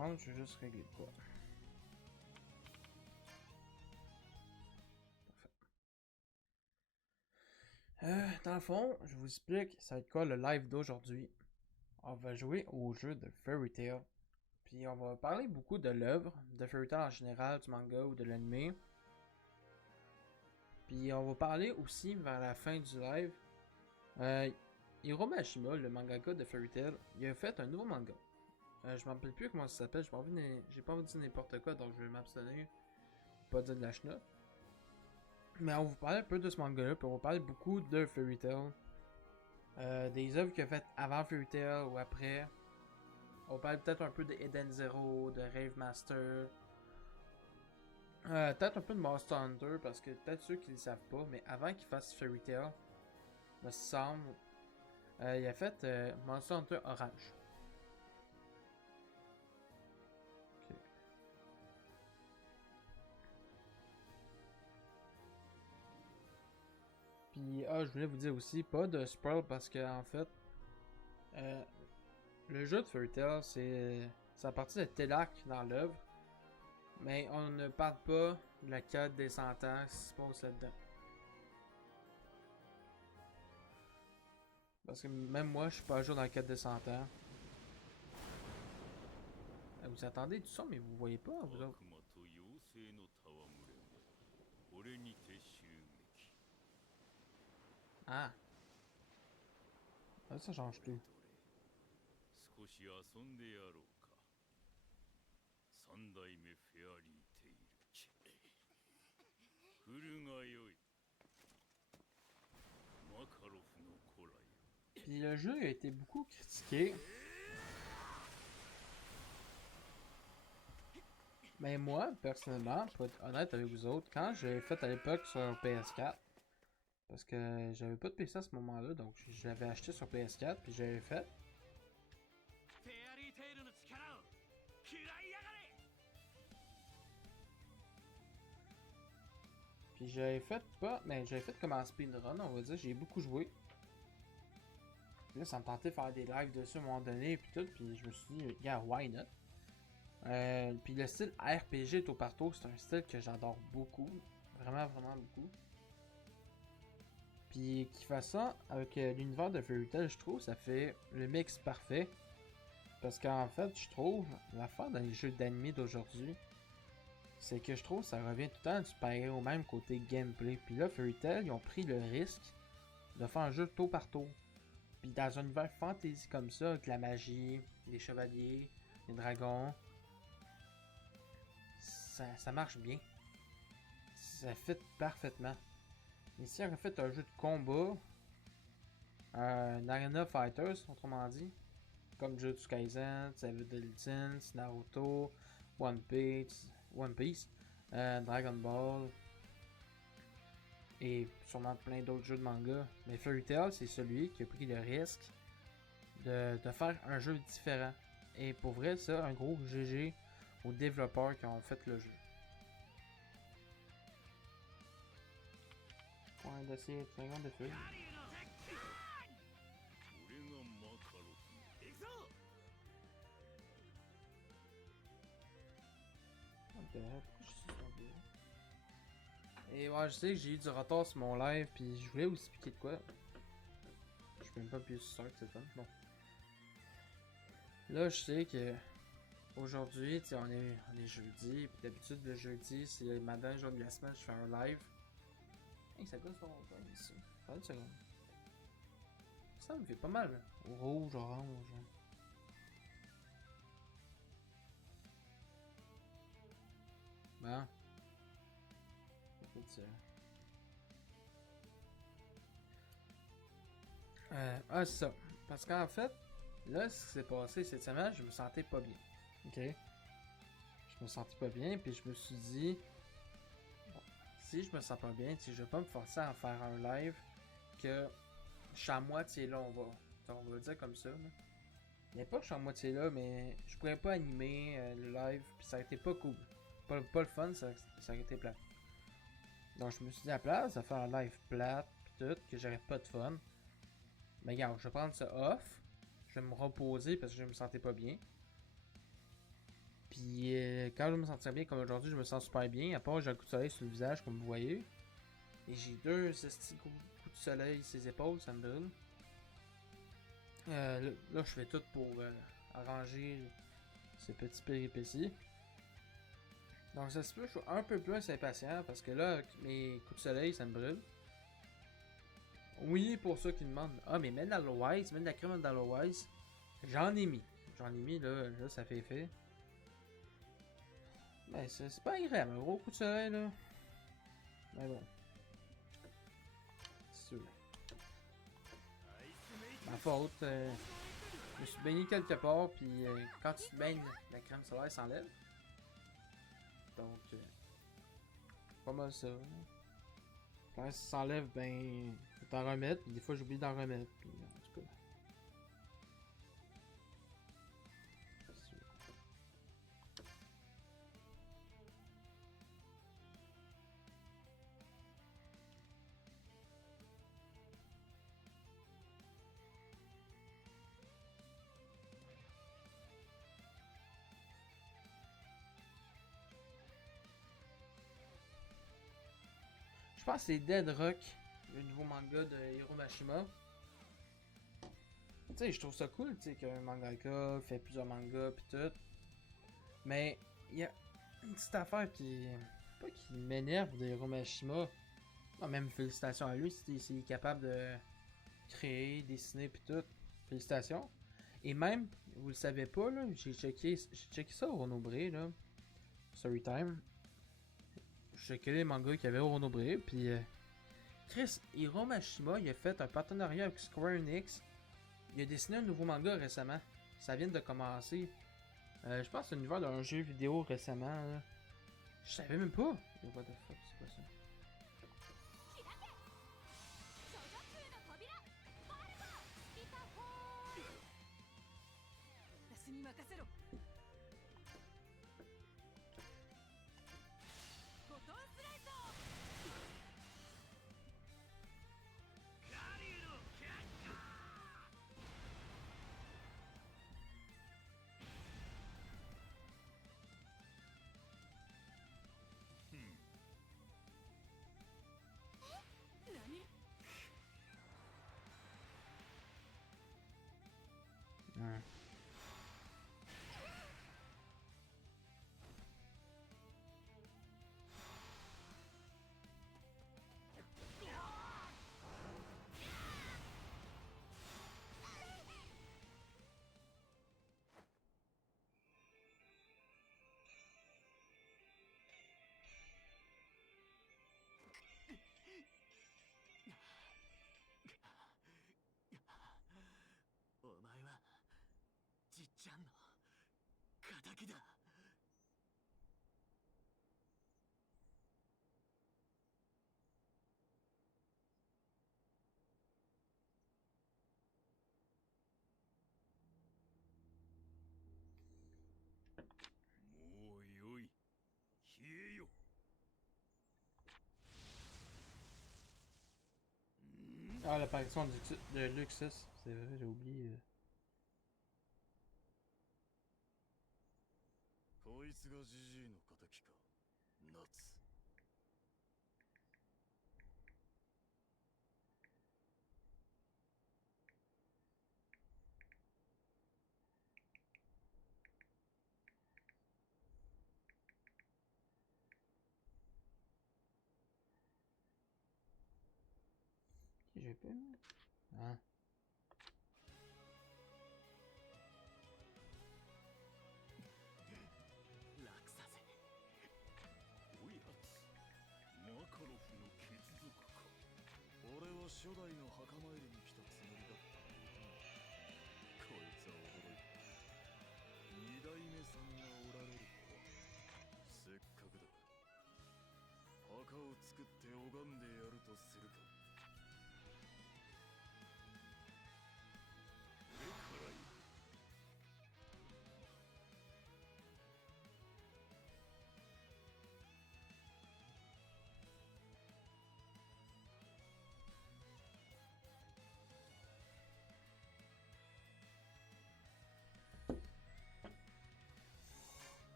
secondes, je vais juste régler quoi. Dans le fond, je vous explique ça va être quoi le live d'aujourd'hui. On va jouer au jeu de Fairy Tail. Puis on va parler beaucoup de l'œuvre, de Fairy Tail en général, du manga ou de l'anime. Puis on va parler aussi vers la fin du live. Euh, Hiro Mashima, le mangaka de Fairy Tail, il a fait un nouveau manga. Je me rappelle plus comment ça s'appelle, j'ai pas envie de dire n'importe quoi, donc je vais m'abstenir. Pas dire de la chenoute. Mais on va vous parler un peu de ce manga-là, puis on va parler beaucoup de Fairy Tail. Des œuvres qu'il a faites avant Fairy Tail ou après. On va parler peut-être un peu de Eden Zero, de Rave Master. Peut-être un peu de Monster Hunter, parce que peut-être ceux qui ne le savent pas, mais avant qu'il fasse Fairy Tail, me semble, il a fait Monster Hunter Orange. Ok. Puis, je voulais vous dire aussi, pas de spoil parce que en fait, euh, le jeu de Fairy Tail, c'est à partir de Telarc dans l'œuvre, mais on ne parle pas de la quête des 100 ans qui se passe là-dedans. Parce que même moi, je suis pas à jour dans la quête des 100 ans. Vous attendez du son, mais vous voyez pas, vous autres. Ah, ça change tout. 少し遊んでやろうか。三代目フェアリーテイル機。来るがよい。マカロフの子らよ。Puis le jeu a été beaucoup critiqué. Mais moi, personnellement, pour être honnête avec vous autres, quand j'ai fait à l'époque sur PS4, parce que j'avais pas de PC à ce moment-là, donc je l'avais acheté sur PS4, puis j'avais fait. Puis j'avais fait pas, mais j'avais fait comme en speedrun, on va dire, j'ai beaucoup joué. Puis là, ça me tentait de faire des lives dessus à un moment donné, puis tout, puis je me suis dit, yeah, why not? Puis le style RPG tour par tour, c'est un style que j'adore beaucoup. Vraiment, vraiment beaucoup. Puis qu'il fasse ça avec l'univers de Fairy Tail, je trouve, ça fait le mix parfait. Parce qu'en fait, je trouve, l'affaire dans les jeux d'anime d'aujourd'hui, c'est que je trouve ça revient tout le temps du pareil au même côté gameplay. Puis là, Fairy Tail, ils ont pris le risque de faire un jeu tour par tour. Puis dans un univers fantasy comme ça, avec la magie, les chevaliers, les dragons, ça marche bien. Ça fit parfaitement. Ici, on a fait un jeu de combat, un Arena Fighters, autrement dit, comme Jujutsu Kaisen, Savage Deltins, Naruto, One Piece, Dragon Ball, et sûrement plein d'autres jeux de manga. Mais Fairy Tail, c'est celui qui a pris le risque de faire un jeu différent. Et pour vrai, ça, un gros GG aux développeurs qui ont fait le jeu. Ouais, d'essayer 50 de feu. 俺がマカロフの。行くぞ。What the heck? Pourquoi je suis sur le bureau? Et ouais, je sais que j'ai eu du retard sur mon live, puis je voulais vous expliquer de quoi. Je peux même pas appuyer sur start, c'est fun. Bon. Là, je sais que aujourd'hui, on est jeudi, puis d'habitude, le jeudi, c'est ma dernière jour de la semaine, je fais un live. Hey, ça gosse ton temps ici. Attends une seconde. Ça me fait pas mal. Rouge, orange. Bon. Écoute, c'est ça. Parce qu'en fait, là, ce qui s'est passé cette semaine, je me sentais pas bien. Ok? Je me sentais pas bien, puis je me suis dit, bon, si je me sens pas bien, je vais pas me forcer à faire un live que je suis à moitié là, on va le dire comme ça. Là. Mais pas que je suis à moitié là, mais je pourrais pas animer le live, puis ça a été pas cool. Pas le fun, ça a été plate. Donc je me suis dit à la place de faire un live plate, pis tout, que j'aurais pas de fun. Mais regarde, je vais prendre ça off. Je vais me reposer parce que je me sentais pas bien. Puis quand je me sentir bien, comme aujourd'hui, je me sens super bien. À part, j'ai un coup de soleil sur le visage, comme vous voyez. Et j'ai deux petits coups de soleil sur les épaules, ça me brûle. Là, je fais tout pour arranger ces petits péripéties. Donc, ça se peut, je suis un peu plus impatient parce que là, mes coups de soleil, ça me brûle. Oui, pour ceux qui demandent, ah, mais mets de l'aloe, mets de la crème d'aloe. J'en ai mis. J'en ai mis, là, ça fait effet. Mais c'est pas agréable, un gros coup de soleil, là. Mais bon. C'est sûr. Ma faute. Je me suis baigné quelque part, puis quand tu te baignes, la crème solaire s'enlève. Donc, pas mal ça. Quand ça s'enlève, ben, faut t'en remettre, puis des fois j'oublie d'en remettre, puis en tout cas. C'est sûr. Je pense que c'est Dead Rock, le nouveau manga de Hiro Mashima. Tu sais, je trouve ça cool, tu sais, qu'un mangaka fait plusieurs mangas pis tout. Mais il y a une petite affaire qui. Pas qui m'énerve de Hiro Mashima. Non, même félicitations à lui, s'il est capable de créer, dessiner pis tout. Félicitations. Et même, vous le savez pas, là, j'ai checké ça au Ronobré, là. Storytime. J'ai checké les mangas qu'il y avait au Ronobré, puis Chris, Hiro Mashima, il a fait un partenariat avec Square Enix. Il a dessiné un nouveau manga récemment. Ça vient de commencer. Je pense que c'est l'univers d'un jeu vidéo récemment. Là. Je savais même pas. What the fuck, c'est quoi ça? 私に任せろ。フォトンスライト。何？ Hmm. Ah, l'apparition de Luxus, c'est vrai, j'ai oublié. こいつがジジイの敵か。夏。J'ai pas aimé. Ah. 楽させ。おやつ。マカロフの血族か。俺は初代の墓参りに来たつもりだったのにな。こいつは驚いた。二代目さんがおられるとは。せっかくだから。墓を作って拝んでやるとするか。それからいい。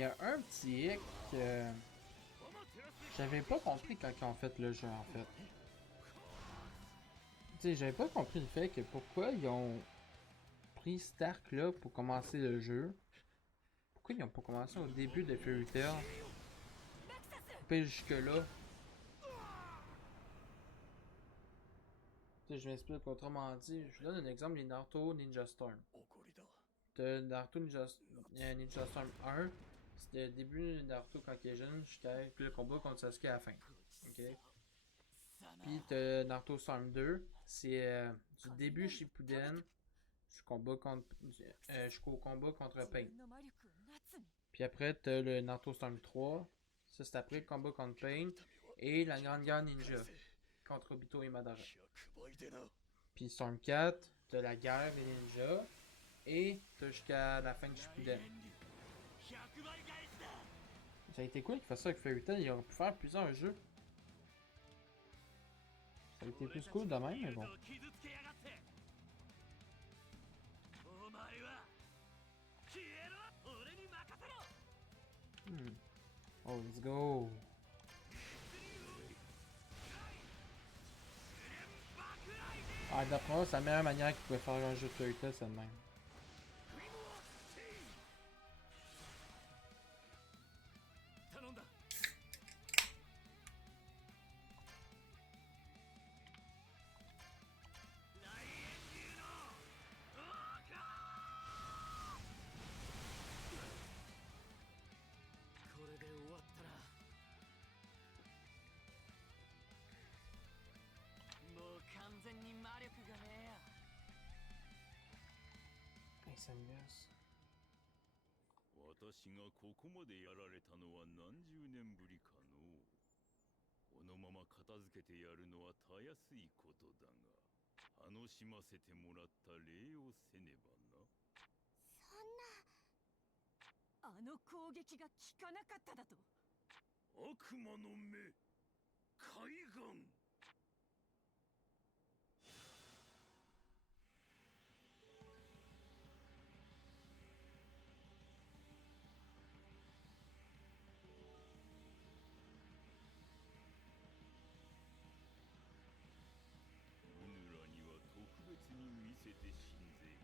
y a un petit hic que j'avais pas compris quand ils ont fait le jeu en fait. Tu sais, j'avais pas compris le fait que pourquoi ils ont pris Stark là pour commencer le jeu. Pourquoi ils ont pas commencé au début de Fairy Tail? Pas jusque là. Tu sais, je m'explique autrement dit. Je vous donne un exemple des Naruto Ninja Storm. 怒りだ De Naruto Ninja Storm 1, c'était le début de Naruto quand il est jeune jusqu'à le combat contre Sasuke à la fin. Ok? Puis t'as Naruto Storm 2, c'est du début Shippuden jusqu'au combat contre Pain. 自分の魔力を夏に Puis après t'as le Naruto Storm 3, ça c'est après le combat contre Pain et la Grande Guerre Ninja contre Obito et Madara. 100倍でな Puis Storm 4, t'as la guerre des ninjas et t'as jusqu'à la fin de Shippuden. 100倍返しだ Ça a été cool qu'ils fassent ça avec Fairy Tail, ils auraient pu faire plusieurs jeux. Ça a été plus cool de même, mais bon. 傷つけやがってお前は消えろ俺に任せろ Hmm. Oh, let's go. Ah, d'après moi, c'est la meilleure manière qu'ils pouvaient faire un jeu de Fairy Tail, c'est le même. 頼んだ これで終わったなもう完全に魔力がねえや Hey, Samus. 私がここまでやられたのは何十年ぶりかのこのまま片付けてやるのはたやすいことだが楽しませてもらった礼をせねばなそんなあの攻撃が効かなかっただと悪魔の目海岸 うぬらには特別に見せてしんぜよ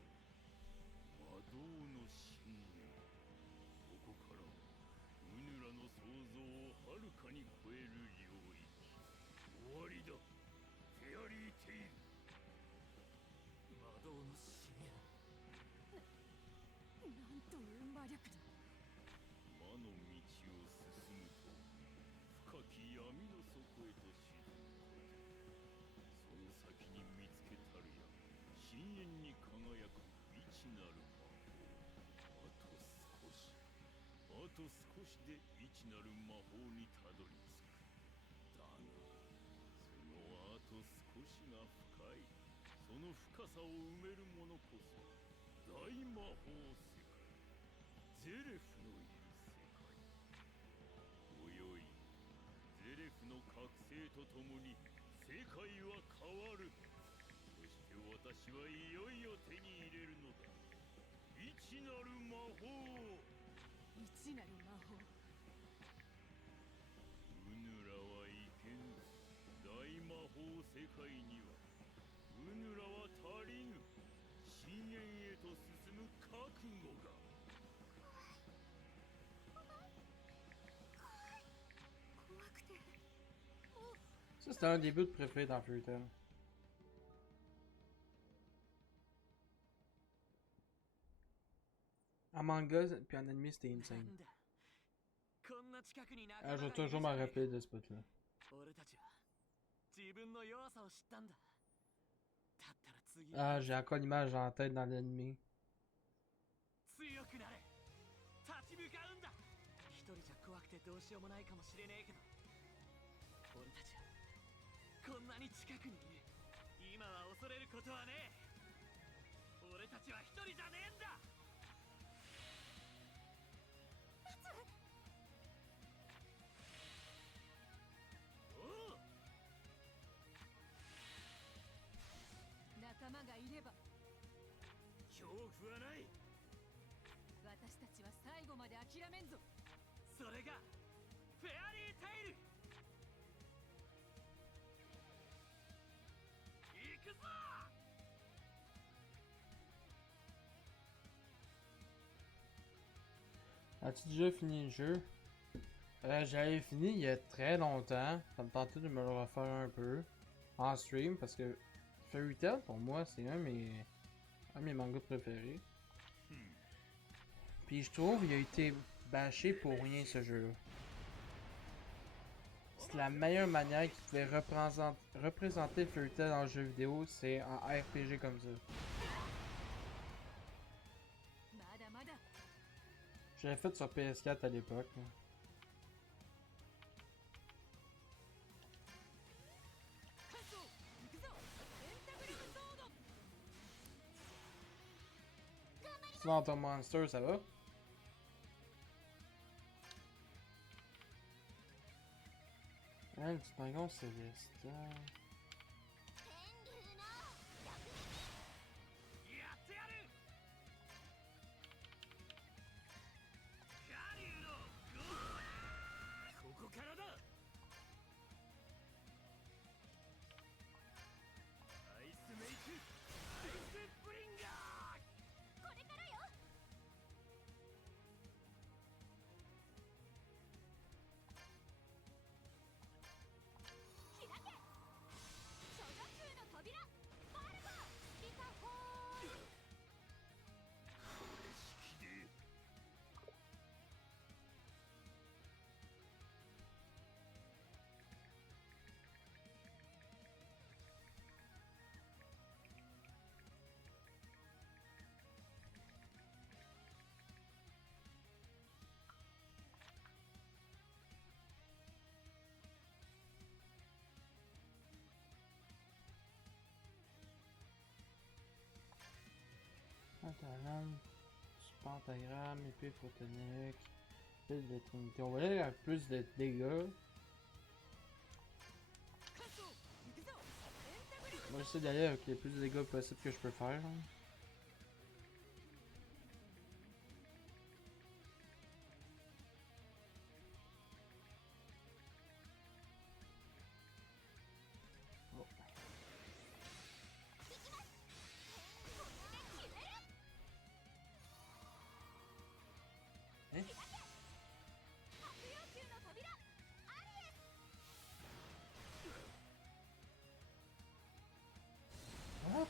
魔導の信念ここからうぬらの想像をはるかに超える領域終わりだフェアリーテイル魔導の信念なんという魔力だ魔の道を進むと深き闇の底へと沈むその先に見つけたるや深淵に輝く未知なる魔法あと少しで未知なる魔法にたどり着くだがそのあと少しが深いその深さを埋めるものこそ大魔法世界ゼレフのいる世界およいゼレフの覚醒とともに世界は変わるそして私はいよいよ手に入れるのだ未知なる魔法を未知なる魔法うぬらはいけぬ大魔法世界にはうぬらは足りぬ深淵へと進む覚悟が 怖くて Ça, c'était un des buts préférés dans Fairy Tail. En manga, puis en anime, c'était なん insane. だこんな近くに仲 Ah, 間 je が vais いる toujours じ m'en ゃねえ rappeler de ce bout-là. 俺たちは自分の弱さを知ったんだだったら次 Ah, j'ai encore l'image en tête dans l'anime. 強くなれ立ち向かうんだ一人じゃ怖くてどうしようもないかもしれねえけど俺たちはこんなに近くにいる今は恐れることはねえ俺たちは一人じゃねえんだおう仲間がいれば恐怖はない私たちは最後まで諦めんぞそれがフェアリーテイル。行くぞ。 As-tu déjà fini le jeu? J'avais fini il y a très longtemps. Ça me tentait de me le refaire un peu en stream parce que Fairy Tail pour moi c'est un de mes mangas préférés. Puis je trouve qu'il a été bâché pour rien ce jeu-là. C'est la meilleure manière qu'il pouvait représenter Fairy Tail en jeu vidéo, c'est en RPG comme ça. まだまだ J'avais fait sur PS4 à l'époque. Là. カット行くぞペンタグラムソード Sinon ton monster ça va? Ah, le petit dragon céleste. 天竜のやってやる。ガリュウのゴー。ここからだ。アイスメイクアイスブリンガー。これからよ 開け諸女空の扉バルゴピカホール Pentagramme, pentagramme, épée photonique, fil de trinité. On va aller avec plus de dégâts. カット行くぞペンタグラム Moi j'essaie d'aller avec les plus de dégâts possibles que je peux faire. Hein. Oh. 白葉球の扉アリエス What?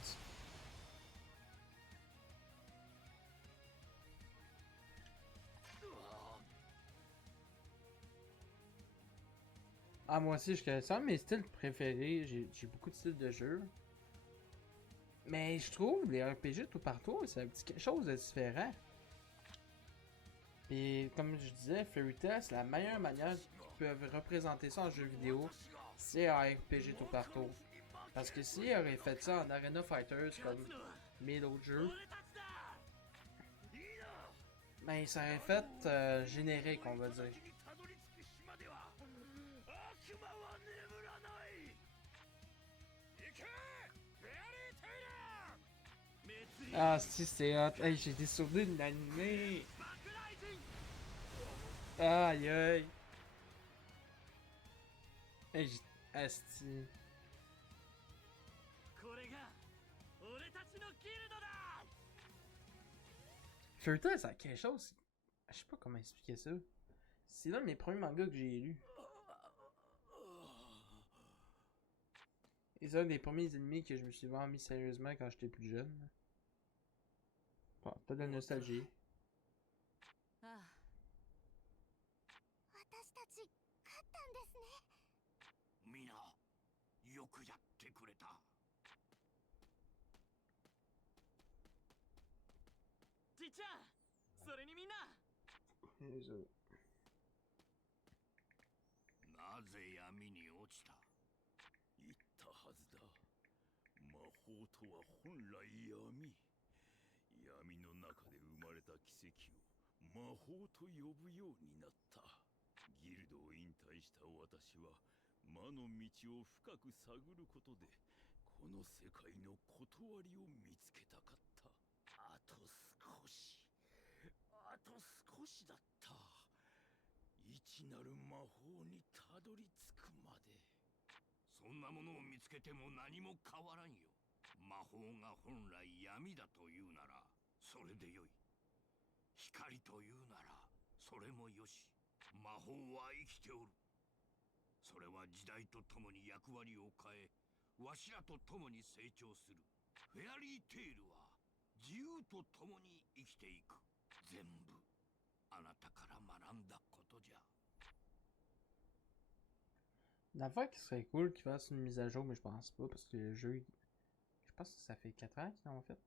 Ah, moi aussi, c'est un de mes styles préférés. J'ai beaucoup de styles de jeu. Mais je trouve les RPG tout partout, c'est un petit quelque chose de différent. Et comme je disais, Fairy Tail, c'est la meilleure manière qu'ils peuvent représenter ça en jeu vidéo, c'est en RPG tout partout. Parce que s'ils auraient fait ça en Arena Fighters comme mes autres jeux, 俺たちだ。いいな。 ben ça aurait fait générique, on va dire. にたどり着く島では悪魔は眠らない。行けフェアリーテイラー。滅輪 Ah, si, c'est hot. Hey, j'ai des souvenirs de l'anime. 爆雷神。 Aïe, aïe. Hey, asti. これが俺たちのギルドだ。 Fairy Tail, ça a quelque chose. Je sais pas comment expliquer ça. C'est l'un de mes premiers mangas que j'ai lus. Et c'est un des premiers ennemis que je me suis vraiment mis sérieusement quand j'étais plus jeune. Bon, peut-être de la nostalgie. ああ私たち勝ったんですねみんなよくやってくれた。じっちゃん、それにみんな。なぜ闇に落ちた。言ったはずだ。魔法とは本来闇。闇の中で生まれた奇跡を魔法と呼ぶようになった。ギルドを引退した私は魔の道を深く探ることでこの世界の断りを見つけたかった。あと少しだった。生ちなる魔法にたどり着くまで。そんなものを見つけても何も変わらんよ。魔法が本来闇だというならそれでよい。光というならそれもよし。魔法は生きておる。それは時代とともに役割を変え、わしらと共に成長する。フェアリーテイルは自由と共に生きていく。全部あなたから学んだことじゃ。L'affaire qui serait cool qu'ils fassent une mise à jour, mais je pense pas, parce que le jeu, je pense que ça fait 4 ans qu'ils l'ont fait.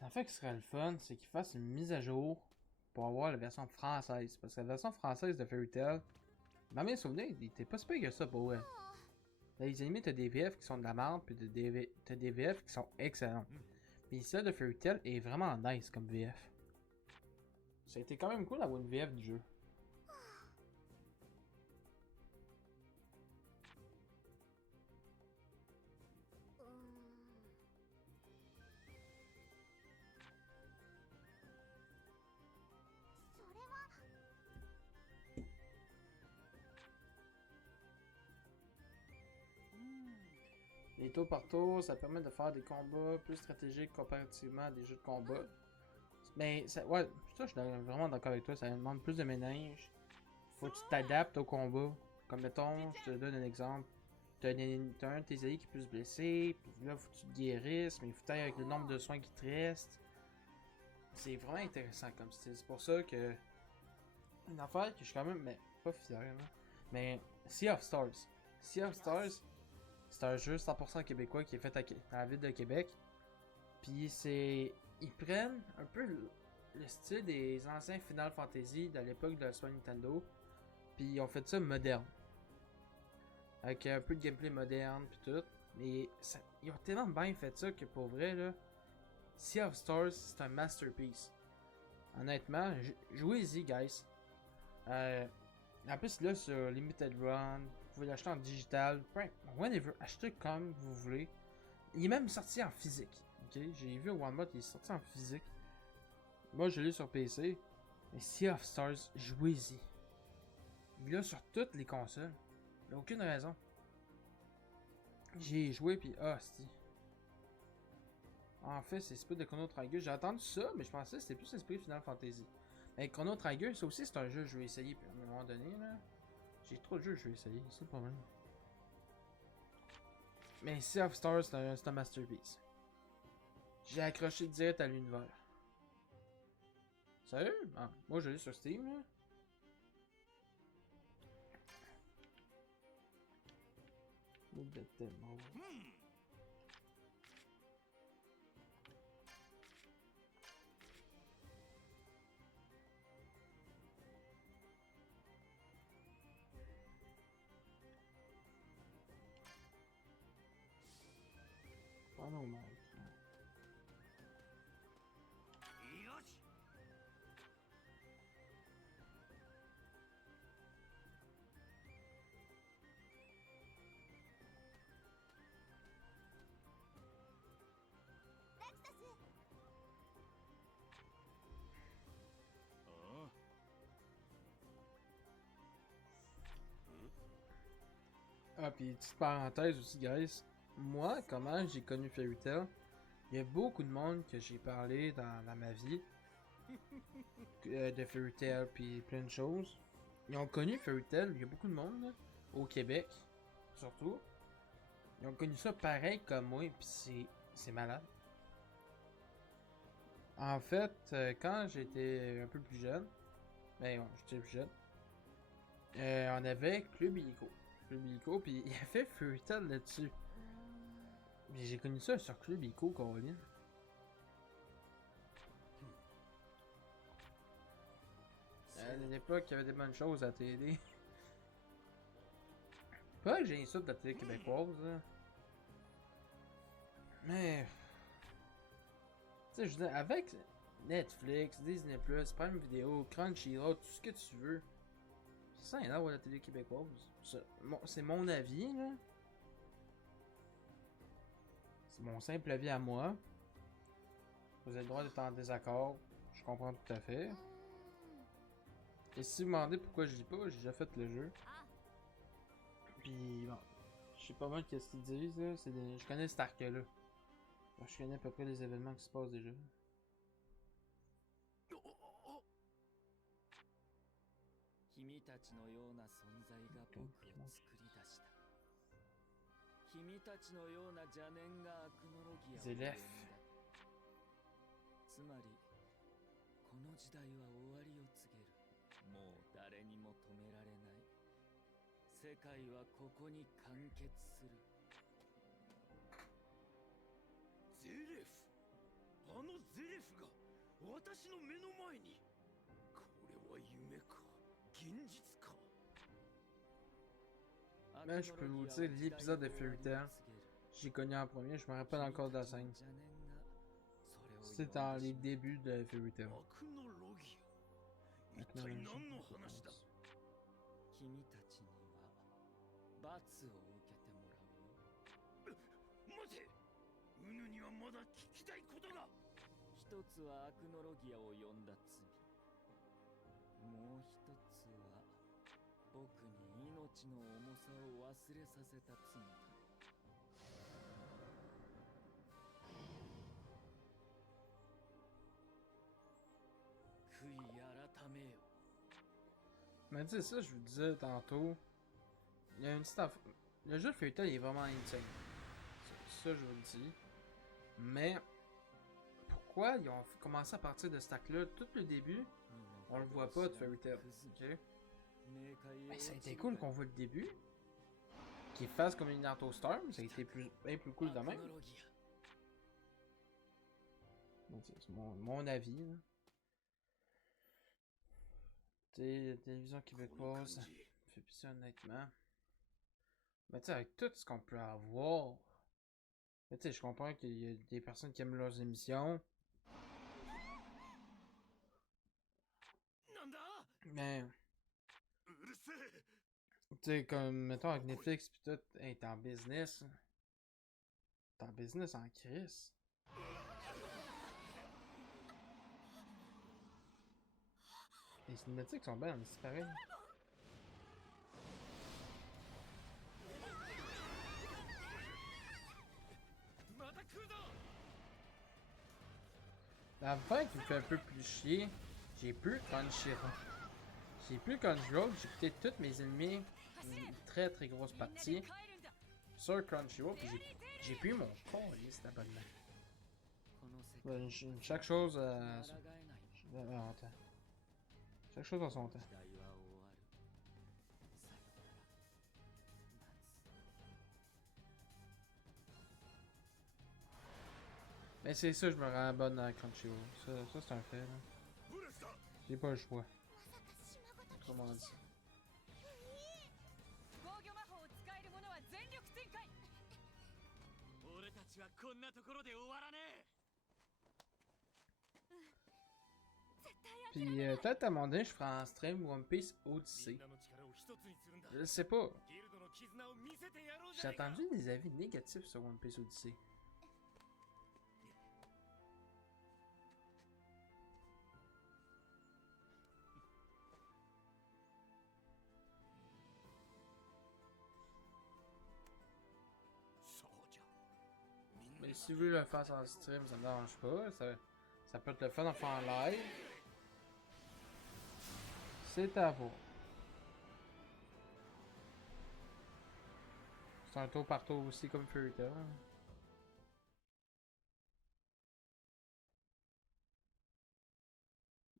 L'affaire qui serait le fun, c'est qu'ils fassent une mise à jour pour avoir la version française. Parce que la version française de Fairy Tail, dans mes souvenirs, il était pas si pire que ça pour eux. Dans les animés, t'as des VF qui sont de la merde, puis t'as des VF qui sont excellents. Puis celle de Fairy Tail est vraiment nice comme VF. Ça a été quand même cool d'avoir une VF du jeu. それは Les tours par tour, ça permet de faire des combats plus stratégiques comparativement à des jeux de combat. Mais, ça, ouais, ça, je suis vraiment d'accord avec toi, ça demande plus de ménage. Faut que tu t'adaptes au combat. Comme mettons, je te donne un exemple. T'as un de tes alliés qui peut se blesser, puis là, faut que tu te guérisses, mais il faut tailler avec le nombre de soins qui te restent. C'est vraiment intéressant comme style. C'est pour ça que. Une affaire que je suis quand même. Mais, pas fier, là. Mais, Sea of Stars. Sea of Stars, c'est un jeu 100% québécois qui est fait dans la ville de Québec. Puis c'est. Ils prennent un peu le style des anciens Final Fantasy de l'époque de la Super Nintendo. Puis ils ont fait ça moderne. Avec un peu de gameplay moderne puis tout. Mais ça, ils ont tellement bien fait ça que pour vrai là. Sea of Stars, c'est un masterpiece. Honnêtement, jouez-y guys. En plus là sur Limited Run, vous pouvez l'acheter en digital. Whenever, achetez comme vous voulez. Il est même sorti en physique. Ok, j'ai vu au Walmart, il est sorti en physique. Moi je l'ai sur PC. Mais Sea of Stars, jouez-y. Il est là sur toutes les consoles. Il n'y a aucune raison. J'ai joué puis si. En fait, c'est Spirit de Chrono Trigger. J'ai entendu ça, mais je pensais que c'était plus inspiré Final Fantasy. Mais Chrono Trigger, ça aussi c'est un jeu que je vais essayer. Puis à un moment donné, là, j'ai trop de jeux que je vais essayer. C'est le problème. Mais Sea of Stars, c'est un masterpiece. J'ai accroché direct à l'univers. Sérieux? Ah, moi je l'ai sur Steam, là. Move the demo. Oh non, mec. よし。レクタス ああ。 Ah, puis petite parenthèse aussi, guys. Moi, comment j'ai connu Fairy Tail? Il y a beaucoup de monde que j'ai parlé dans ma vie de Fairy Tail, puis plein de choses. Ils ont connu Fairy Tail, il y a beaucoup de monde, là, au Québec, surtout. Ils ont connu ça pareil comme moi, puis c'est malade. En fait, quand j'étais un peu plus jeune, j'étais plus jeune, on avait Club Illico. Club Illico, puis il a fait Fairy Tail là-dessus. Puis j'ai connu ça sur Club Illico, Caroline. À l'époque, il y avait des bonnes choses à la télé. Pas que j'ai insulte de la télé québécoise, là. Mais. Tu sais, je veux dire, avec Netflix, Disney+, Prime Video, Crunchyroll, tout ce que tu veux, ça rien à voir la télé québécoise. C'est mon avis, là. C'est mon simple avis à moi. Vous avez le droit d'être en désaccord. Je comprends tout à fait. Et si vous me demandez pourquoi je lis pas, j'ai déjà fait le jeu. あ Puis bon, je sais pas mal qu'est-ce qu'ils disent là. Je connais cet arc-là. Alors, je connais à peu près les événements qui se passent déjà. 君たちのような存在が僕を作り出した。君たちのような邪念がアクノロギアを生んだ。つまりこの時代は終わりを告げる。もう誰にも止められない。世界はここに完結する。ゼレフ、あのゼレフが私の目の前に。これは夢か現実か。 Mais je peux vous dire, l'épisode de Fairy Tail, j'ai connu en premier, je me rappelle encore de la scène. C'était dans les débuts de Fairy Tail. アクノロギア、一体何の話だ。君たちには罰を受けてもらうよ。待て、ウヌにはまだ聞きたいことが。一つはアクノロギアを呼んだ罪。もう一つは僕に命の重さを忘れさせた罪だ。悔い改めよ。 Mais tu sais, ça, je vous disais tantôt, il y a une petite le jeu de Fairy Tail est vraiment insane. Ça, je vous le dis. Mais, pourquoi ils ont commencé à partir de ce stack-là, tout le début, on le voit pas de Fairy Tail. Ok? Mais ça a été cool qu'on voit le début. Qu'il fasse comme une Naruto Storm, ça a été bien plus cool de même. C'est mon avis. Là. T'sais, la télévision québécoise, ça fait pitié honnêtement. Mais tu sais, avec tout ce qu'on peut avoir. Mais tu sais, je comprends qu'il y a des personnes qui aiment leurs émissions. Mais. Tu sais, comme, mettons, avec Netflix pis tout, hey, t'es en business. T'es en business en crise. Les cinématiques sont belles, c'est pareil. La fin qui me fait un peu plus chier, j'ai plus Crunchyroll. J'ai plus Crunchyroll, j'ai écouté toutes mes ennemis, une très très grosse partie, sur Crunchyroll, puis j'ai plus mon liste d'abonnement. Chaque chose à son temps. Chaque chose à son temps. Mais c'est ça, je me rends bonne à Crunchyroll. Ça c'est un fait. Là. J'ai pas le choix. Comment on dit? 俺たちはこんなところで終わらねえ。 Puis peut-être à un moment donné, je ferai un stream One Piece Odyssey. Je sais pas. J'ai entendu des avis négatifs sur One Piece Odyssey. Mais si vous voulez le faire en stream, ça me dérange pas. Ça peut être le fun à faire en live. C'est à vous. C'est un tour par tour aussi comme Fairy Tail.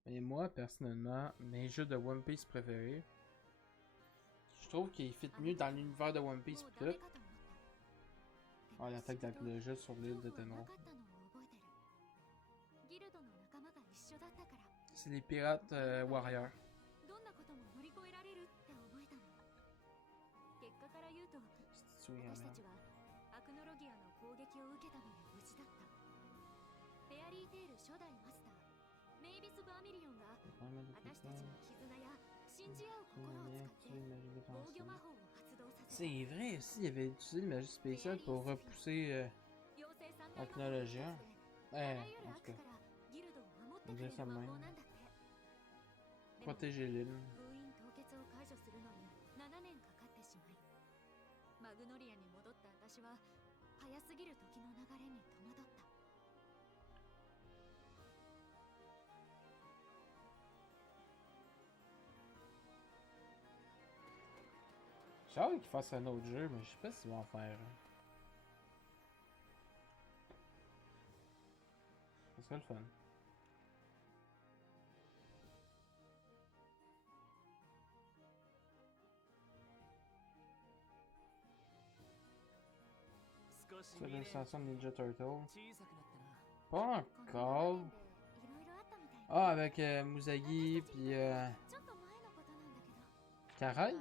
Et moi, personnellement, mes jeux de One Piece préférés, je trouve qu'ils fit mieux dans l'univers de One Piece pis tout. Ah, l'attaque avec le jeu sur l'île de Tenro. C'est les pirates warriors. C'est vrai aussi, il avait utilisé la magie spéciale pour repousser la technologie. En tout cas. On dirait ça de même. protéger l'île. 封印凍結を解除するのに7年かかってしまい、マグノリアに戻った私は早すぎる時の流れに戸惑った。 J'ai hâte qu'ils fassent un autre jeu, mais je sais pas s'ils vont en faire un. Ça serait le fun. C'est l'extension de Ninja Turtle. 小さくなったな。 Pas この7 encore. 年でいろいろあったみたい。 Ah, avec Musagi puis ちょっと前のことなんだけど。 Karai?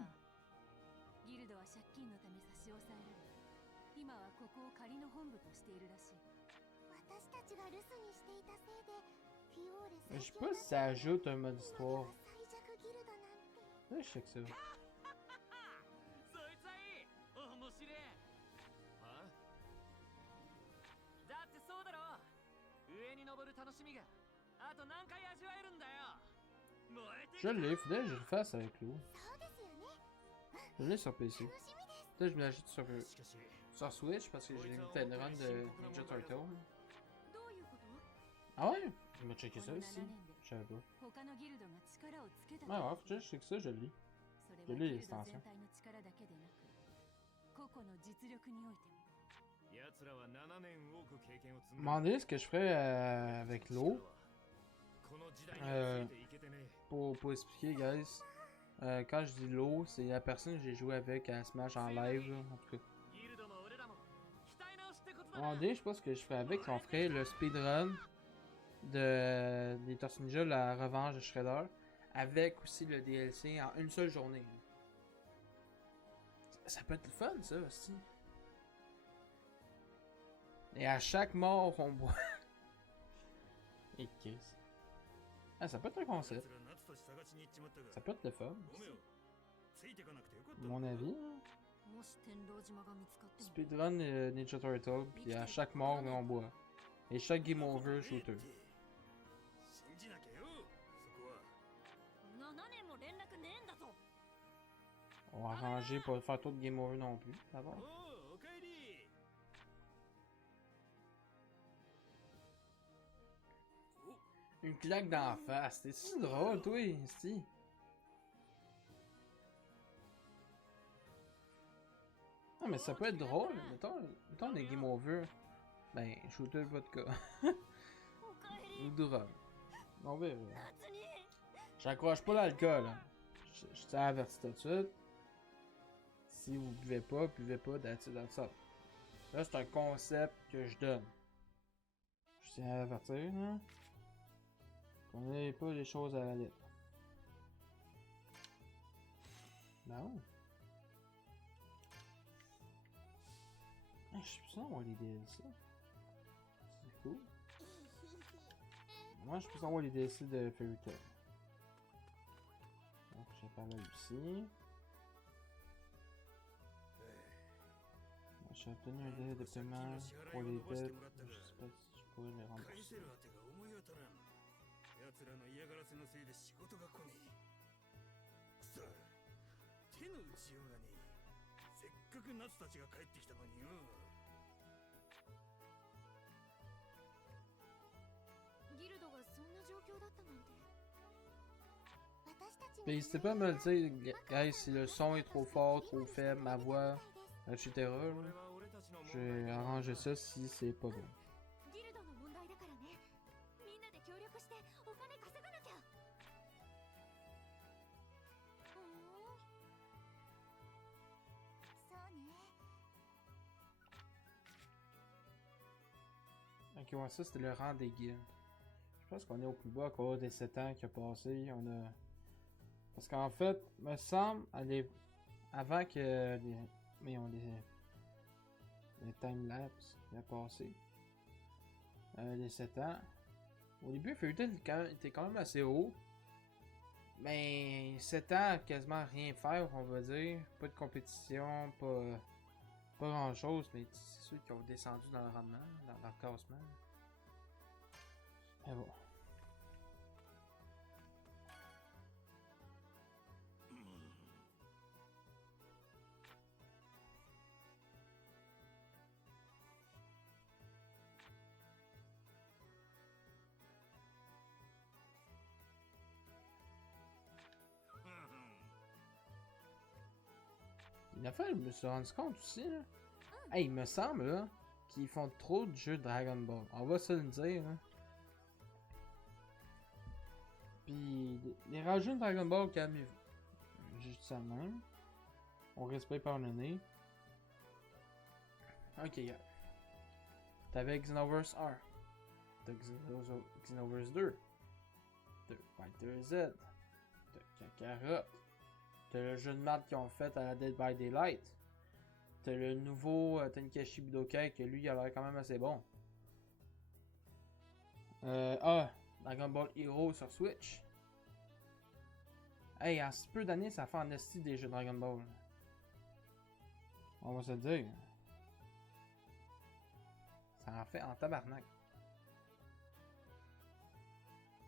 ギルドは借金のため差し押さえられ、今はここを仮の本部としているらしい。私たちが留守にしていたせいで、フィオーレ Je sais pas si ça ajoute un mode histoire. 最弱ギルドなんて。 Ouais, je sais que ça. そいつはいい。面白い。はだってそうだろ。上に登る楽しみがあと何回味わえるんだよ。燃えてき Je た。 l'ai, faudrait que je le fasse avec lui. そうですよね。 Je l'ai sur PC. 楽しみです。 Peut-être que je me l'achèteしかし sur Switch parce que j'ai limité le run de Ninja Turtle. どういうこと？ Ah ouais? Je vais checker こ ça の aussi. 7年で Je savais pas. 他のギルドが力をつけた。 Ouais, ouais, faut que je check ça, je le lis. それは je ギ lis ルド l'extension. 全体の力だけでなく、個々の実力においても。奴らは7年多く経験を積ん Demandez ce que je ferais avec l'eau. この時代についていけてね Pour expliquer, guys. Quand je dis l'eau, c'est la personne que j'ai joué avec à Smash en live. Là, en tout cas. ギルドも俺らも鍛え直しってことだな。 Demandez, je sais pas ce que je ferais avec. On ferait le speedrun des Tortues Ninja, la revanche de Shredder. Avec aussi le DLC en une seule journée. Ça peut être le fun, ça aussi. Et à chaque mort, on boit. Et qu'est-ce? Ah, ça peut être un concept. 奴ら夏とし探しに行っちまったが Ça peut être le fun. ごめんよついてかなくてよかった À mon avis. Hein. もし天狼島が見つかっても。 Speedrun Ninja Turtle, puis à chaque mort, on boit. Et chaque game over, shooter. 信じなきゃよそこは7年も連絡ねえんだぞ。 On va arranger pour faire trop de game over non plus. D'abord. おうおかえり Une claque d'en face. T'es si drôle, toi, ici. Non, mais ça peut être drôle. Mettons des game over. Ben, shooter vodka. おかえり。 Ou drum. On verra. 夏に。 J'accroche pas l'alcool. Hein. Je t'ai averti tout de suite. Si vous buvez pas, that's it, that's all. Là, c'est un concept que je donne. Je tiens à avertir, hein. Prenez pas les choses à la lettre. Non. Je suis plus avoir les DLC. C'est cool. Moi, je peux avoir les DLC de Fairy Tail. Donc, j'ai pas mal ici. J'ai obtenu un délai de paiement pour les dettes. Je sais pas si je pourrais les 返 rembourser. せる当てが思い当たらん奴らの嫌がらせのせいで仕事が来ねえくそ手の打ちようがねえせっかく夏たちが帰ってきたのによギルドがそんな状況だったなんて。私たちの N'hésitez pas à me le dire, guys, si le son est trop fort, trop faible, ma voix, etc. これ là. は俺たちの問 Je 題 vais だ arranger ça si c'est pas bon. ギルドの問題だからね。みんなで協力してお金稼がなきゃ。そうね。 Ok, ouais, ça c'était le rang des guildes. Je pense qu'on est au plus bas à cause des 7 ans qui a passé. On a. Parce qu'en fait, me semble, avant que les time-lapse qui a passé, les 7 ans, au début, Fairy Tail était quand même assez haut. Mais 7 ans, quasiment rien faire, on va dire. Pas de compétition, pas grand chose, mais c'est ceux qui ont descendu dans le rendement, dans leur classement. Mais bon. Une affaire, je me suis rendu compte aussi, là. Hey, il me semble, là, qu'ils font trop de jeux Dragon Ball. On va se le dire, hein. Puis, les rajouts de Dragon Ball, calmez-vous. Juste ça de même. On respecte par le nez. Ok, gars. T'avais Xenoverse R. T'as Xenoverse 2. T'as Fighter Z. T'as Kakarot. T'as le jeu de maths qu'ils ont fait à la Dead by Daylight. T'as le nouveau Tenkaichi Budokai que lui il a l'air quand même assez bon. Dragon Ball Hero sur Switch. Hey, en si peu d'années, ça fait en esti des jeux Dragon Ball. On va se le dire. Ça en fait en tabarnak.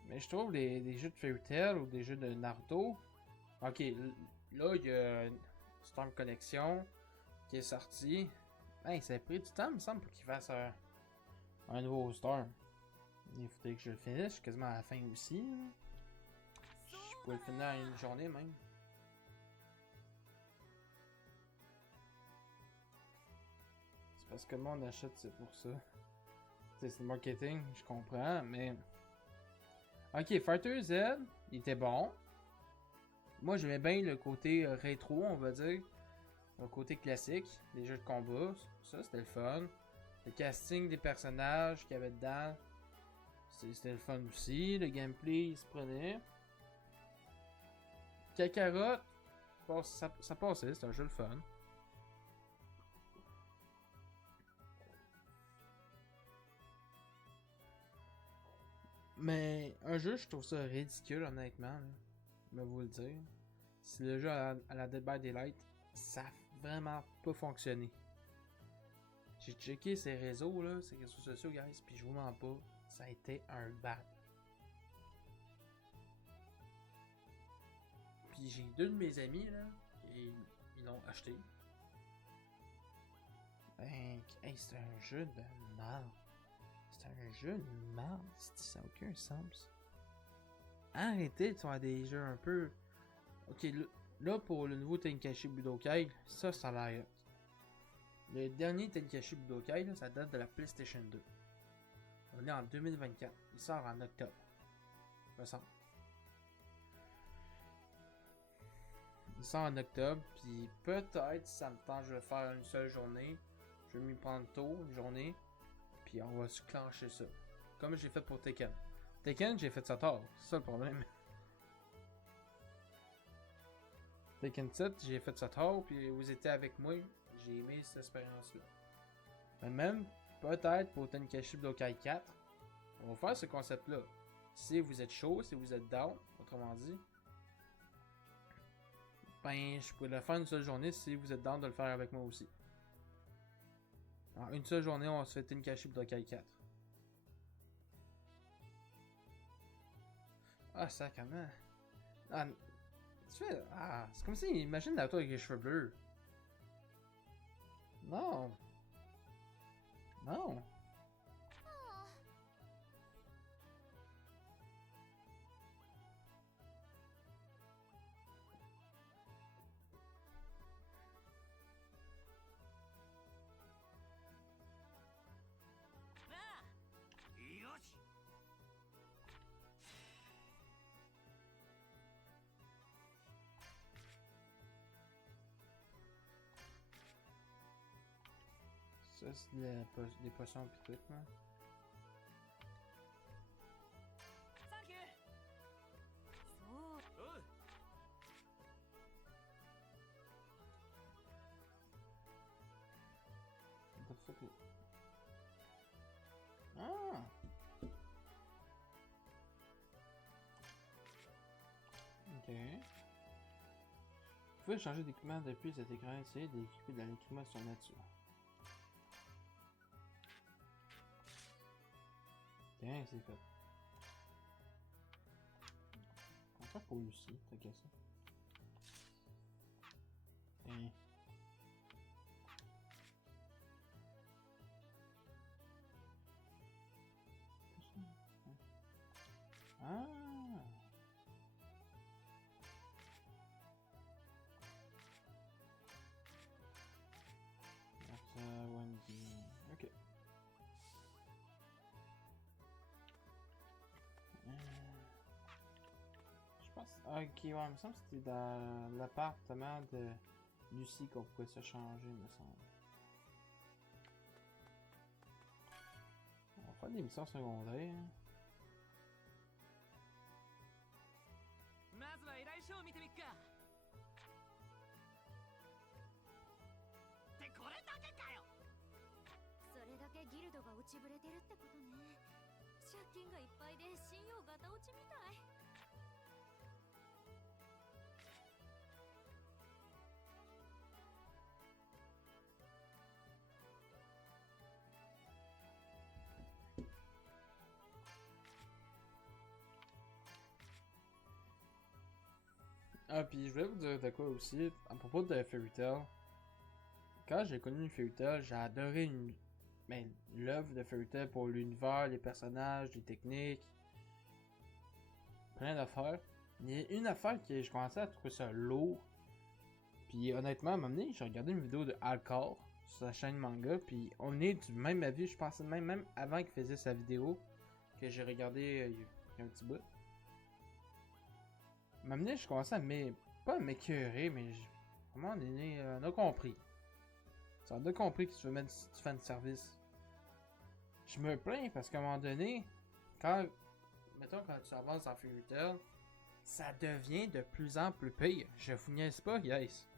Mais je trouve des jeux de Fairy Tail ou des jeux de Naruto. Ok, là il y a Storm Connection qui est sorti. Hey, ça a pris du temps, il me semble, pour qu'il fasse un nouveau Storm. Il faudrait que je le finisse, quasiment à la fin aussi. Là. Je pourrais le finir en une journée même. C'est parce que le monde achète, c'est pour ça. C'est le marketing, je comprends, mais... Ok, Fighter Z, il était bon. Moi, j'aimais bien le côté rétro, on va dire. Le côté classique, des jeux de combat. Ça, c'était le fun. Le casting des personnages qu'il y avait dedans, c'était le fun aussi. Le gameplay, il se prenait. Kakarot, ça passait, c'était un jeu le fun. Mais un jeu, je trouve ça ridicule, honnêtement. Là. Je vais vous le dire. C'est le jeu à la Dead by Daylight. Ça a vraiment pas fonctionné. J'ai checké ces réseaux, là, ces réseaux sociaux, guys, puis je vous mens pas. Ça a été un bad. Puis j'ai deux de mes amis, là, ils l'ont acheté. Ben, hey, c'est un jeu de merde. C'est un jeu de merde, ça n'a aucun sens. Arrêtez de faire des jeux un peu... Ok, là pour le nouveau Tenkaichi Budokai, ça a l'air. Le dernier Tenkaichi Budokai, là, ça date de la PlayStation 2. On est en 2024. Il sort en octobre. Me semble. Il sort en octobre, puis peut-être, si ça me tente, je vais faire une seule journée. Je vais m'y prendre tôt, une journée. Puis on va se clencher ça. Comme j'ai fait pour Tekken. Tekken, j'ai fait ça tard. C'est ça le problème. Tekken 7, j'ai fait ça tard. Puis vous étiez avec moi. J'ai aimé cette expérience-là. Mais même, peut-être pour Tenkaichi Budokai 4, on va faire ce concept-là. Si vous êtes chaud, si vous êtes down, autrement dit, ben, je pourrais le faire une seule journée si vous êtes down de le faire avec moi aussi. En une seule journée, on va se fait Tenkaichi Budokai 4. Ah, ça, comment? Ah, tu fais... Ah, c'est comme si, imagine Naruto avec les cheveux bleus. Non. Non. Ça, c'est des potions pis tout, là. What the fuck is... Ah! Ok. Vous pouvez changer d'équipement depuis cet écran. Essayez d'équiper de l'équipement sur nature. Tiens, c'est fait. On va faire pour Lucie, t'as qu'à ça. Tiens. Ah! Ok, ouais, il me semble que c'était dans l'appartement de Lucie qu'on pouvait se changer, me semble. On va faire des missions secondaires. まずは依頼書を見てみっか。ってこれだけかよ。それだけギルドが落ちぶれてるってことね。借金がいっぱいで信用ガタ落ちみたい。Ah, puis je voulais vous dire de quoi aussi, à propos de Fairy Tail. Quand j'ai connu Fairy Tail, j'ai adoré l'œuvre de Fairy Tail pour l'univers, les personnages, les techniques, plein d'affaires. Il y a une affaire que je commençais à trouver ça lourd. Puis honnêtement, à un moment donné, j'ai regardé une vidéo de Alcor sur sa chaîne manga, puis on est du même avis, je pensais même avant qu'il faisait sa vidéo, que j'ai regardé il y a un petit bout. À un moment donné, je commençais pas à m'écœurer, mais à un moment donné, on a compris. Ça, on a compris que tu veux mettre du fan service. Je me plains parce qu'à un moment donné, mettons quand tu avances dans Fairy Tail, ça devient de plus en plus pire. Je vous niaise pas, yes.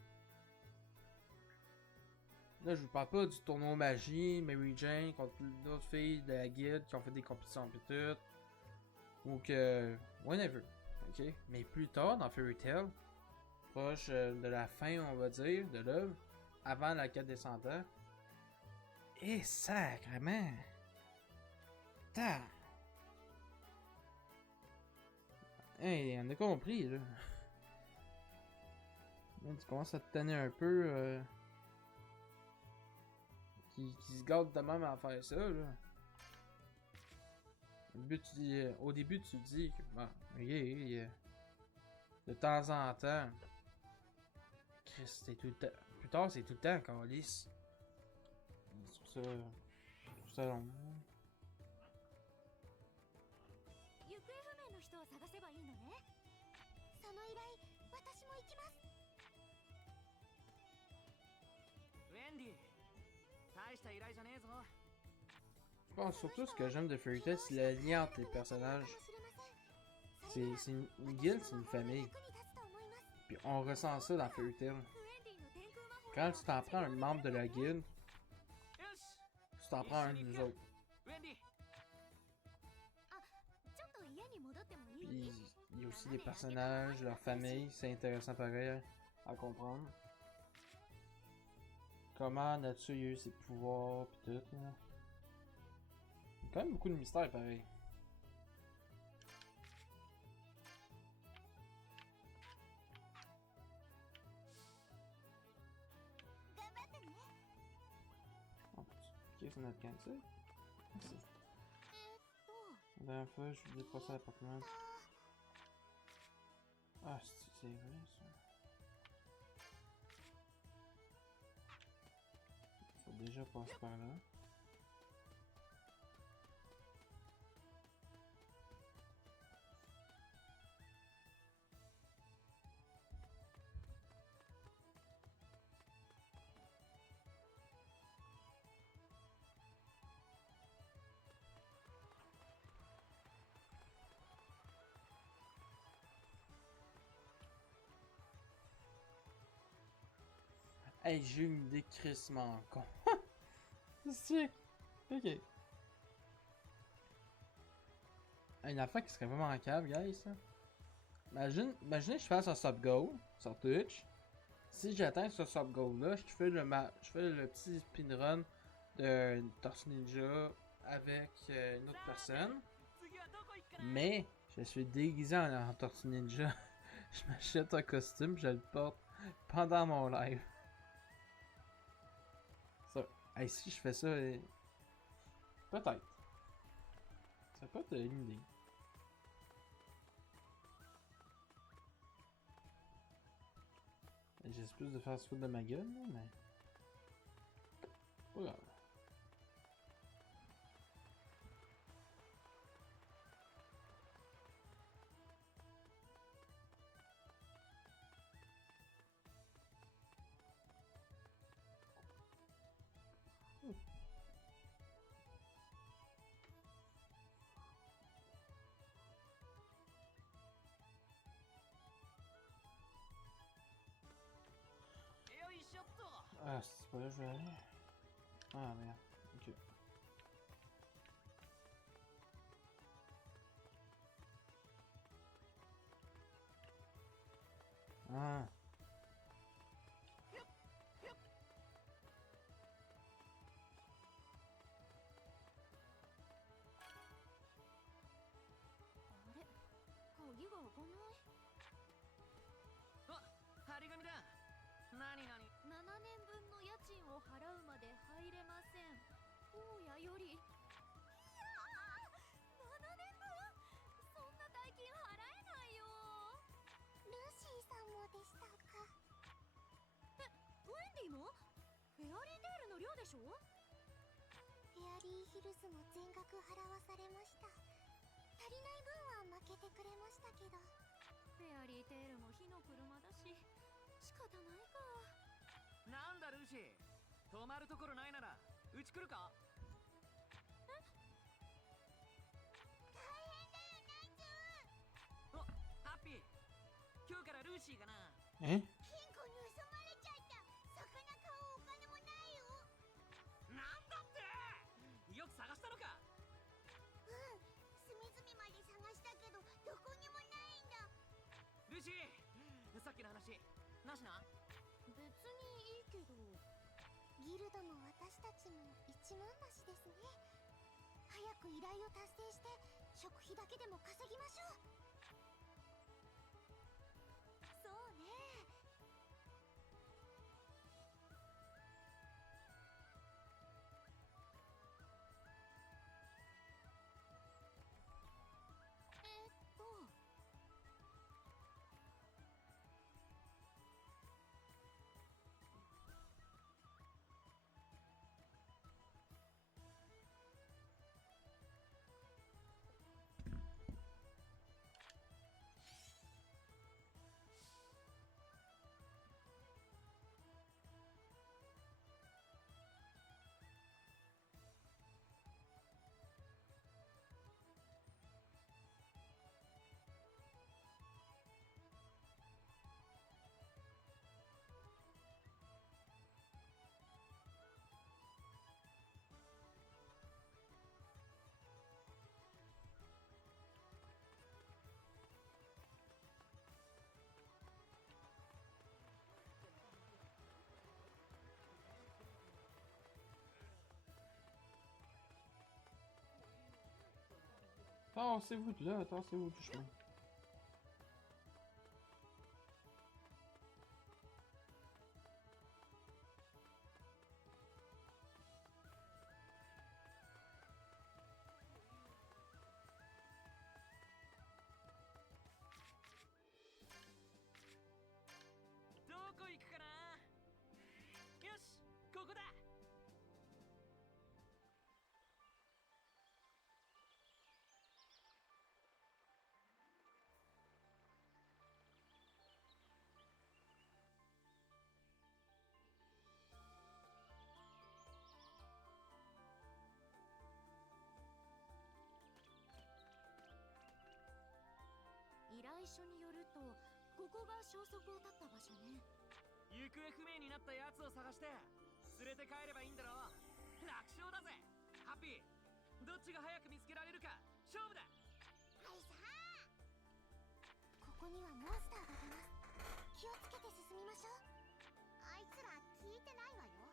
Là, je vous parle pas du tournoi magie, Mary Jane contre d'autres filles de la guilde qui ont fait des compétitions et tout. Ou que. Whenever. Ok? Mais plus tard dans Fairy Tail, proche de la fin, on va dire, de l'œuvre, avant la quête des 100 ans. Et sacrément! Ta! Hey, on a compris, là. Là, tu commences à te tanner un peu, qui se garde de même à faire ça, là. Au début, tu dis que, bon, ok, de temps en temps, Chris, c'est tout le temps. Plus tard, c'est tout le temps encore lisse. Je trouve ça long. 行方不明の人を探せばいいのね。その依頼、私も行きます。ウェンディ、大した依頼じゃねえぞ。 Je pense surtout ce que j'aime de Fairy Tail, c'est le lien entre les personnages. C'est une guilde, c'est une famille. Puis on ressent ça dans Fairy Tail. Quand tu t'en prends un membre de la guilde, よし。 tu t'en prends un de nous autres. ウェンディ。ちょっと家に戻ってもいい？ Puis il y a aussi les personnages, leur famille, c'est intéressant pareil à comprendre. Comment Natsu a eu ses pouvoirs, pis tout, là. Il y a quand même beaucoup de mystères pareil. On peut cliquer sur notre cancel? Merci. La dernière fois, je voulais passer à l'appartement. Ah, c'est vrai ça. Faut déjà passer par là. Hey, j'ai une idée crissement con. C'est ok. Une affaire qui serait vraiment cave, guys. Ça. Imaginez que je fasse un sub goal sur Twitch. Si j'atteins ce sub goal là, je fais le petit speedrun de Tortue Ninja avec une autre personne. Mais je suis déguisé en Tortue Ninja. Je m'achète un costume, je le porte pendant mon live. Ça. Hey, si je fais ça, peut-être. Ça peut être une idée. J'essaie plus de faire ce foot de ma gueule, là, mais. Pas grave. Ah, c'est pas là que je vais aller. Ah, merde. Ok. Ah.張り紙だ。何々。 7年分の家賃を払うまで入れません。大家より。いやー、7年分そんな大金払えないよ。ルーシーさんもでしたか。え、ウェンディもフェアリーテールの寮でしょ。フェアリーヒルズも全額払わされました。足りない分は負けてくれましたけど。フェアリーテールも火の車だし仕方ないか。なんだルーシー、泊まるところないならうち来るか。大変だよナイツ。お、ハッピー、今日からルーシーがな。え？金庫に盗まれちゃった。魚買うお金もないよ。なんだって、よく探したのか。うん、隅々まで探したけどどこにもないんだ。ルーシー、さっきの話なしな。別にいいけど。ギルドも私たちも一文なしですね。早く依頼を達成して食費だけでも稼ぎましょう。そうね。Tassez-vous de là, tassez-vous du chemin.依頼書によるとここが消息を絶った場所ね。行方不明になったやつを探して連れて帰ればいいんだろ。楽勝だぜハッピー。どっちが早く見つけられるか勝負だ。はいさあ、ここにはモンスターが出ます。気をつけて進みましょう。あいつら聞いてないわよ。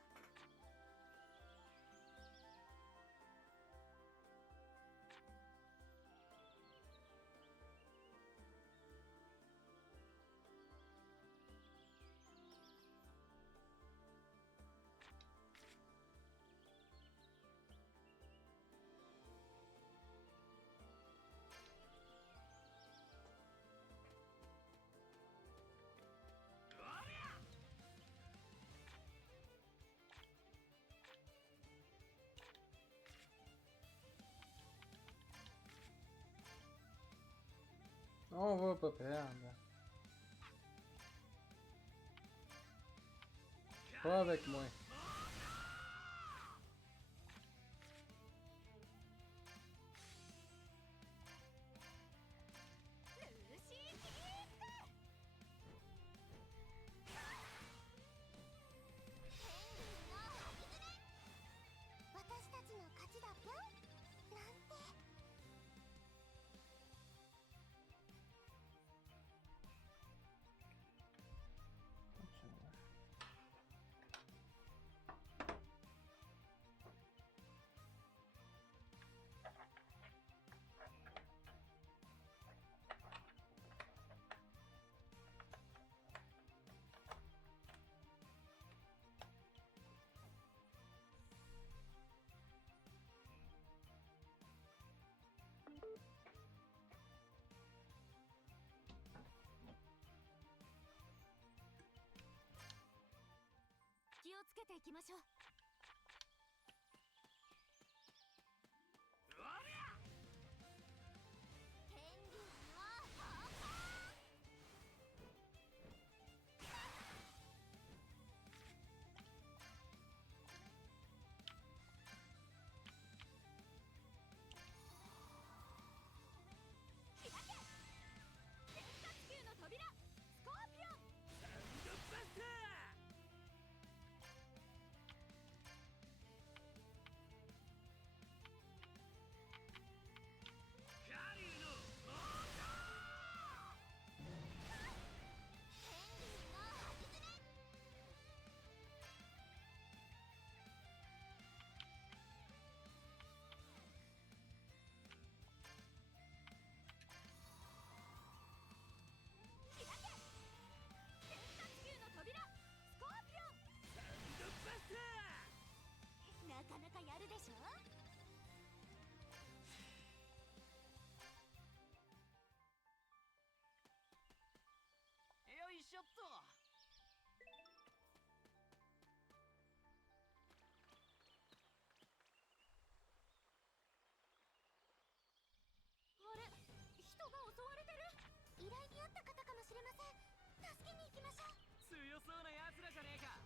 On va pas perdre. Pas avec moi. つけていきましょう。天竜の放火。開け天下地球の扉スコーピオン。サウンドバスター。カリュウのモータ天竜の吐き爪。開け天下地球の扉スコーピオン。ーサウンドバスター。なかなかやるでしょ。よいしょっと。あれ、人が襲われてる。依頼にあった方かもしれません。助けに行きましょう。強そうな奴らじゃねえか。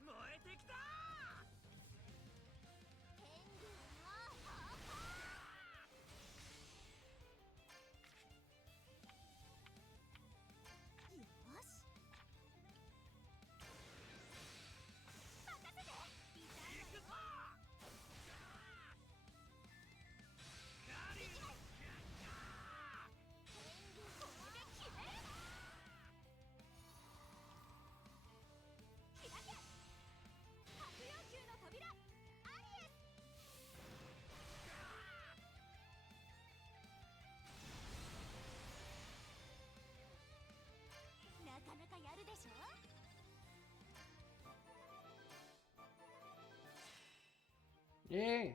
燃えてきた天竜の放火。よし任せて。いたー。行くぞカリュウ。天竜これで決める。開け白曜球の扉アリエス。なかなかやるでしょ。Yeah!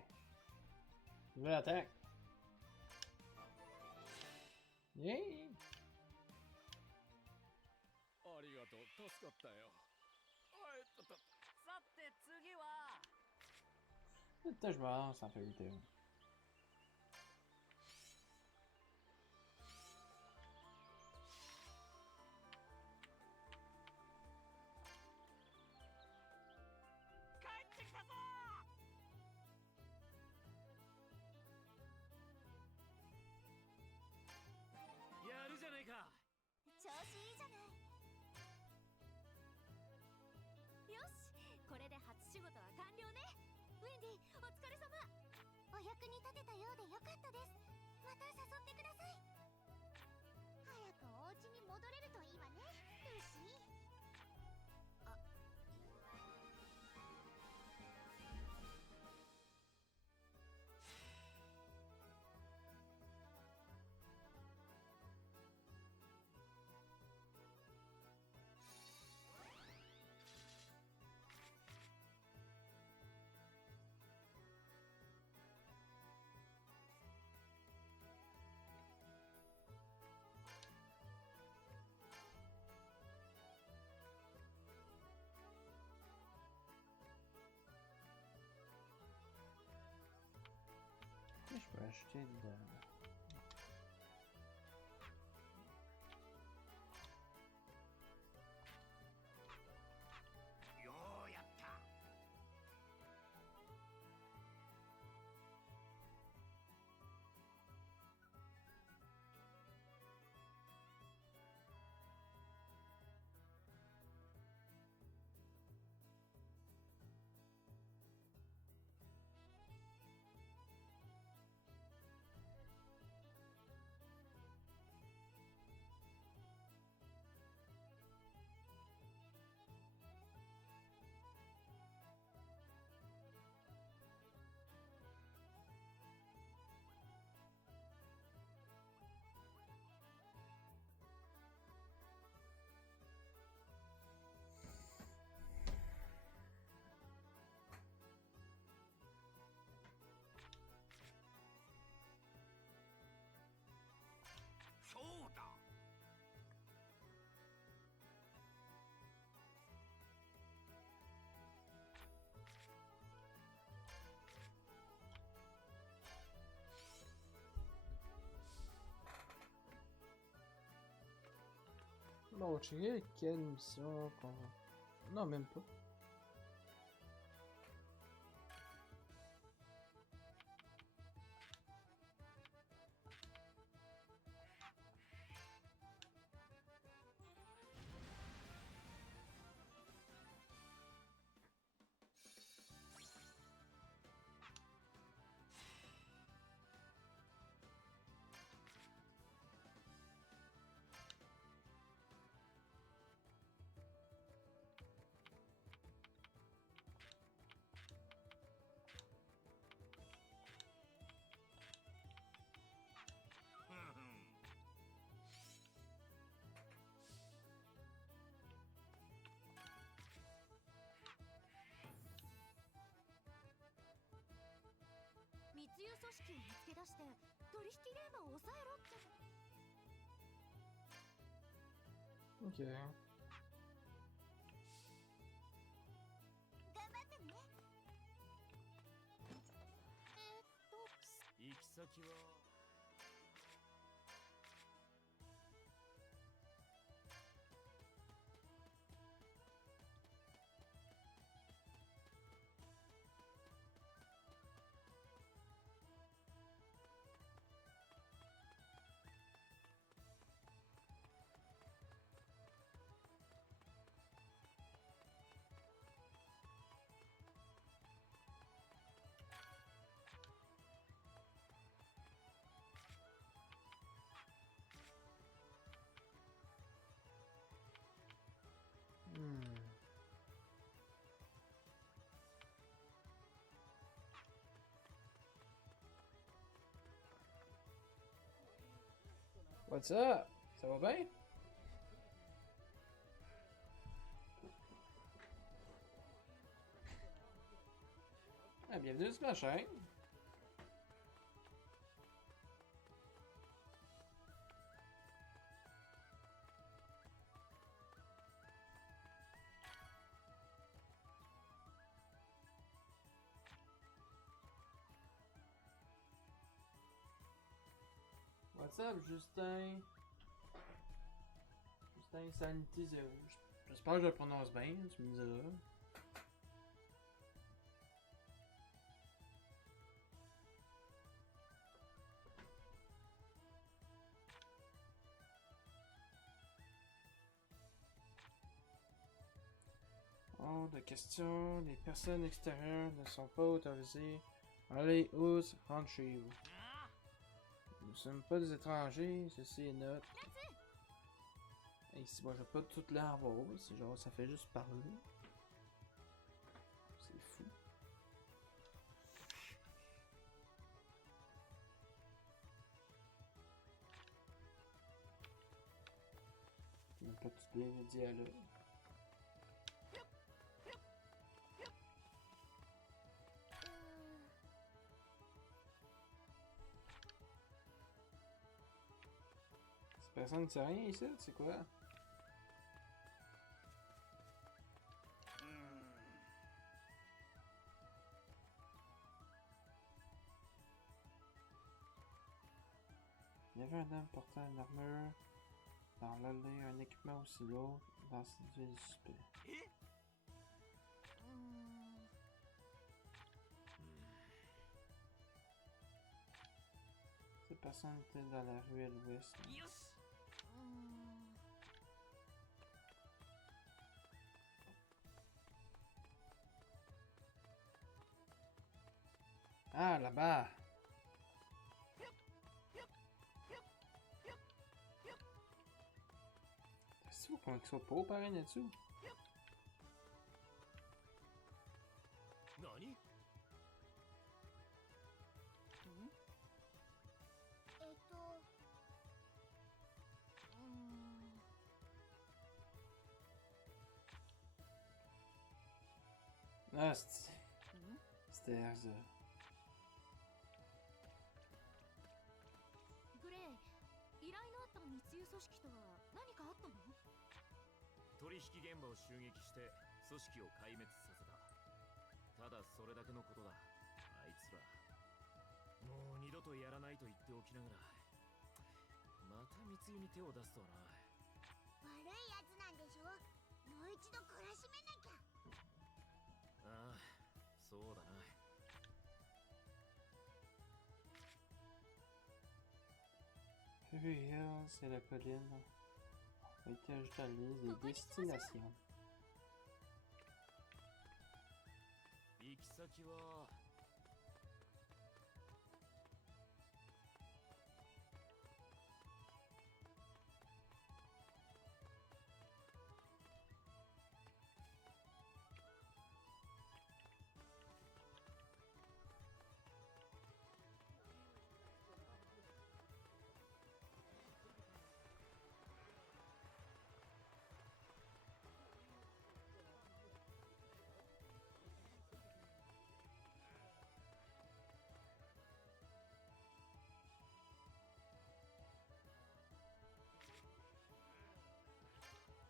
Nouvelle attaque! Yeah! ありがとう、助かったよ。あえっとさて次は。 Putain, je me lance en fait. 帰ってきたぞ。やるじゃないか。調子いいじゃない。よし、これで初仕事は完了ね。ウェンディ、お疲れ様。お役に立てたようでよかったです。また誘ってください。早くお家に戻れるといいわね、ルーシー。あ、Je peux acheter de... ようやった。Bon, on va checker quelle mission qu'on... Non, même pas.密輸組織を見つけ出して取引現場を抑えろって。 Ok. 頑張ってね。行き先はHmm. What's up? Ça va bien? Ah, bienvenue sur ma chaîne. What's up, Justin? Justin Sanity 0. J'espère que je le prononce bien, tu me diras. Hors de question, les personnes extérieures ne sont pas autorisées. Allez, tous, rentre chez vous. Nous ne sommes pas des étrangers, ceci est notre. Et si moi je vais pas tout l'avoir, c'est genre ça fait juste parler. C'est fou. Même pas tout bien le dialogue. Personne ne sait rien ici, c'est quoi? Il y avait un homme portant une armure dans l'allée, un équipement aussi lourd dans cette ville suspect. Cette personne était dans la ruelle ouest. Ah, là-bas! Est-ce qu'on soit pas pareil là-dessous? Nani? あ、c'était Erza。グレイ、依頼のあった密輸組織とは何かあったの？取引現場を襲撃して組織を壊滅させた。ただそれだけのことだ。あいつらもう二度とやらないと言っておきながらまた密輸に手を出すとはな。悪いやつなんでしょ。もう一度懲らしめなきゃ。ああ、そうだな。Fury Hill, c'est la colline. A été ajouté à la liste des destinations. 行き先は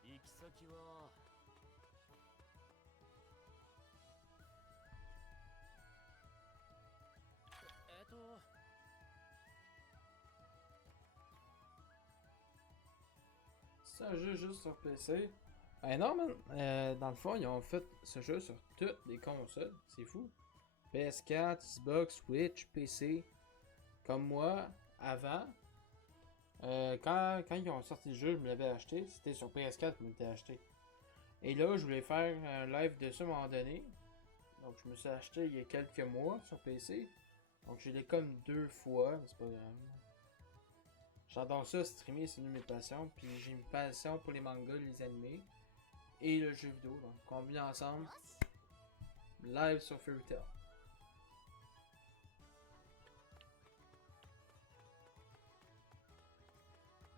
行き先はC'est un jeu juste sur PC. Ben non, man. Dans le fond, ils ont fait ce jeu sur toutes les consoles. C'est fou. PS4, Xbox, Switch, PC. Comme moi, avant, quand ils ont sorti le jeu, je me l'avais acheté. C'était sur PS4 que je me l'étais acheté. Et là, je voulais faire un live dessus à un moment donné. Donc, je me suis acheté il y a quelques mois sur PC. Donc, je l'ai comme 2 fois, mais c'est pas grave. J'adore ça, streamer, c'est une de mes passions. Puis j'ai une passion pour les mangas, les animés et le jeu vidéo. Donc, combinés ensemble, live sur Fairy Tail.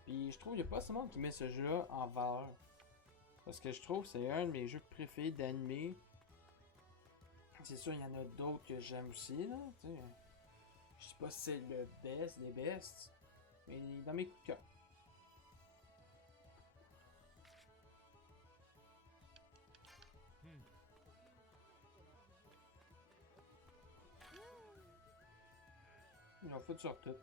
Puis je trouve qu'il n'y a pas assez de monde qui met ce jeu-là en valeur. Parce que je trouve que c'est un de mes jeux préférés d'animé. C'est sûr, il y en a d'autres que j'aime aussi, là. T'sais. Je sais pas si c'est le best des bests, mais dans mes coups de cœur. Ils ont fait sur tout.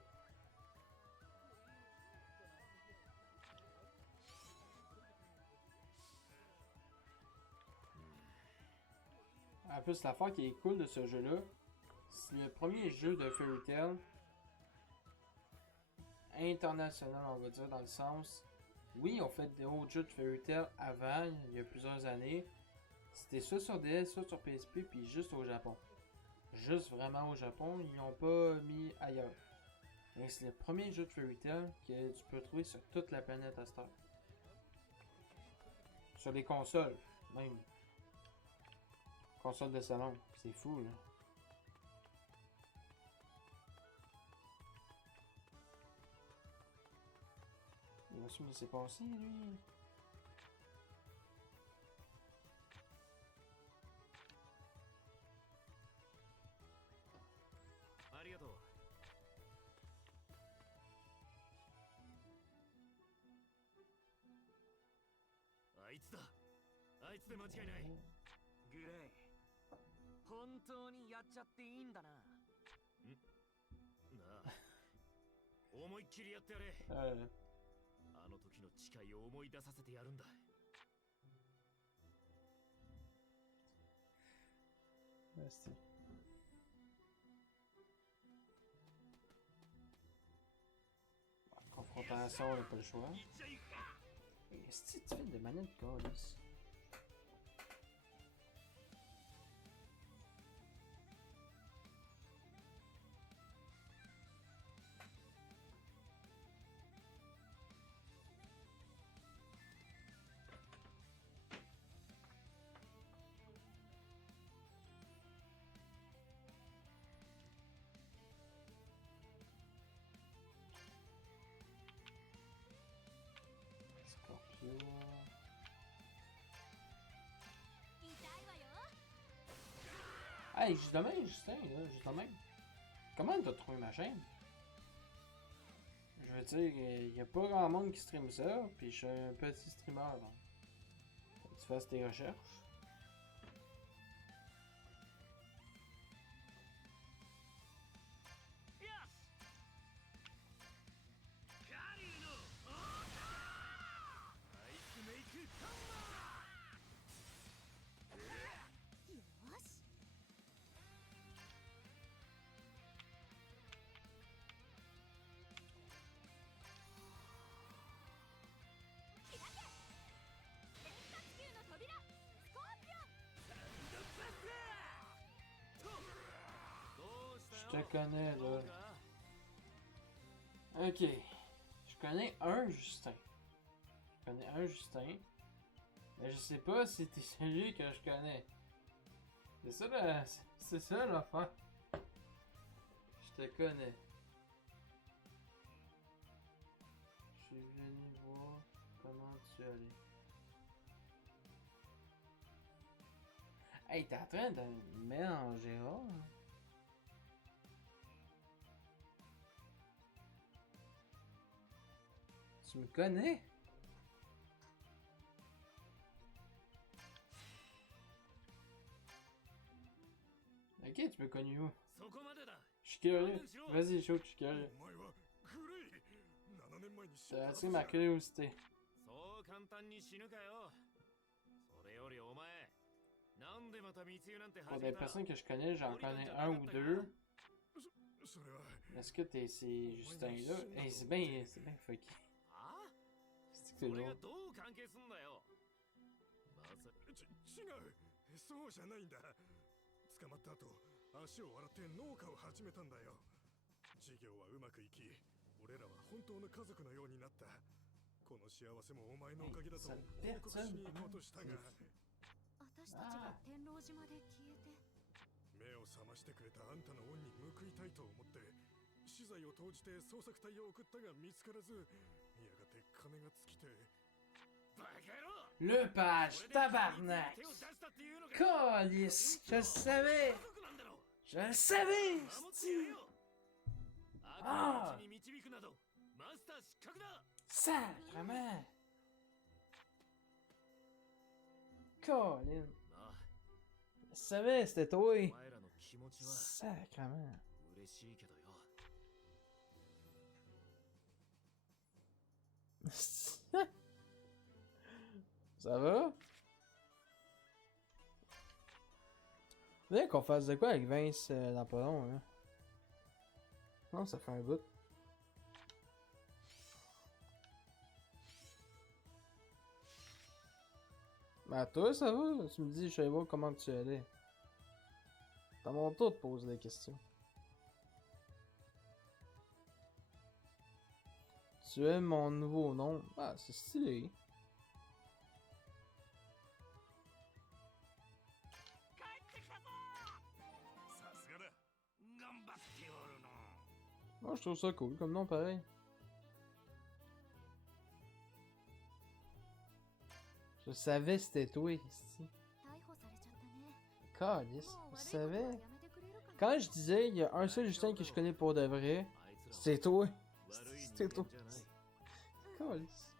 En plus, l'affaire qui est cool de ce jeu-là, c'est le premier jeu de Fairy Tail international, on va dire, dans le sens. Oui, on fait des autres jeux de Fairy Tail avant, il y a plusieurs années. C'était soit sur DS, soit sur PSP, puis juste au Japon. Juste vraiment au Japon, ils l'ont pas mis ailleurs. Mais c'est le premier jeu de Fairy Tail que tu peux trouver sur toute la planète à cette heure. Sur les consoles, même. Console de salon, c'est fou là. Il va se me laisser passer lui.グレイ、本当にやっちゃっていいんだな。なあ、思いっきりやってやれ。あの時の誓いを思い出させてやるんだ。Merci. Confrontation, on n'a pas le choix. Qu'est-ce que tu fais de manette de calice? Scorpio. Hey, justement, Justin, là, justement. Comment t'as trouvé ma chaîne? Je veux dire, il n'y a pas grand monde qui stream ça, puis je suis un petit streamer, donc. Faut que tu fasses tes recherches. te connais, là. Ok. Je connais un Justin. Je connais un Justin. Mais je sais pas si t'es celui que je connais. C'est ça, c'est ça l'affaire. Je te connais. Je suis venu voir comment tu allais. Hey, t'es en train de mélanger, hein? Tu me connais? Ok, tu me connais où? そこまでだ。 Je suis curieux. Vas-y, chaud, je suis curieux. お前は古い。7年前に死ん T'as だ attiré ma curiosité. そう簡単に死ぬかよ。それよりお前、なんでまた密輸なんて Pour 始 des めた？ personnes que je connais, j'en connais un ou deux. それは。 Est-ce que t'es ces Justins-là? Hey, c'est bien fucké. あ？ C'est que そ c'est れが drôle. どう関係すんだよ。まさ違う。そうじゃないんだ。捕まった後、足を洗って農家を始めたんだよ。事業はうまくいき、俺らは本当の家族のようになった。この幸せもお前のおかげだと報告しに行こうとしたが、私たちが天狼島で消えて。目を覚ましてくれたあんたの恩に報いたいと思って資材を投じて捜索隊を送ったが見つからず、やがて金が尽きて。バカ野郎！ Le page, tabarnak! Calice! Je le savais! Je le savais! c'ti. Ah! Sacrement! Colin! Je le savais, c'était toi! Sacrement! Ça va? Faudrait qu'on fasse de quoi avec Vince dans pas long, hein? Non, ça fait un bout. Bah toi, ça va? Tu me dis, je savais voir comment tu allais. C'est à mon tour de poser des questions. Tu aimes mon nouveau nom? Ah, c'est stylé. Moi, je trouve ça cool comme nom, pareil. Je savais c'était toi, ici. Calice, je savais. Quand je disais, il y a un seul Justin que je connais pour de vrai, c'est toi. C'était toi. Calice.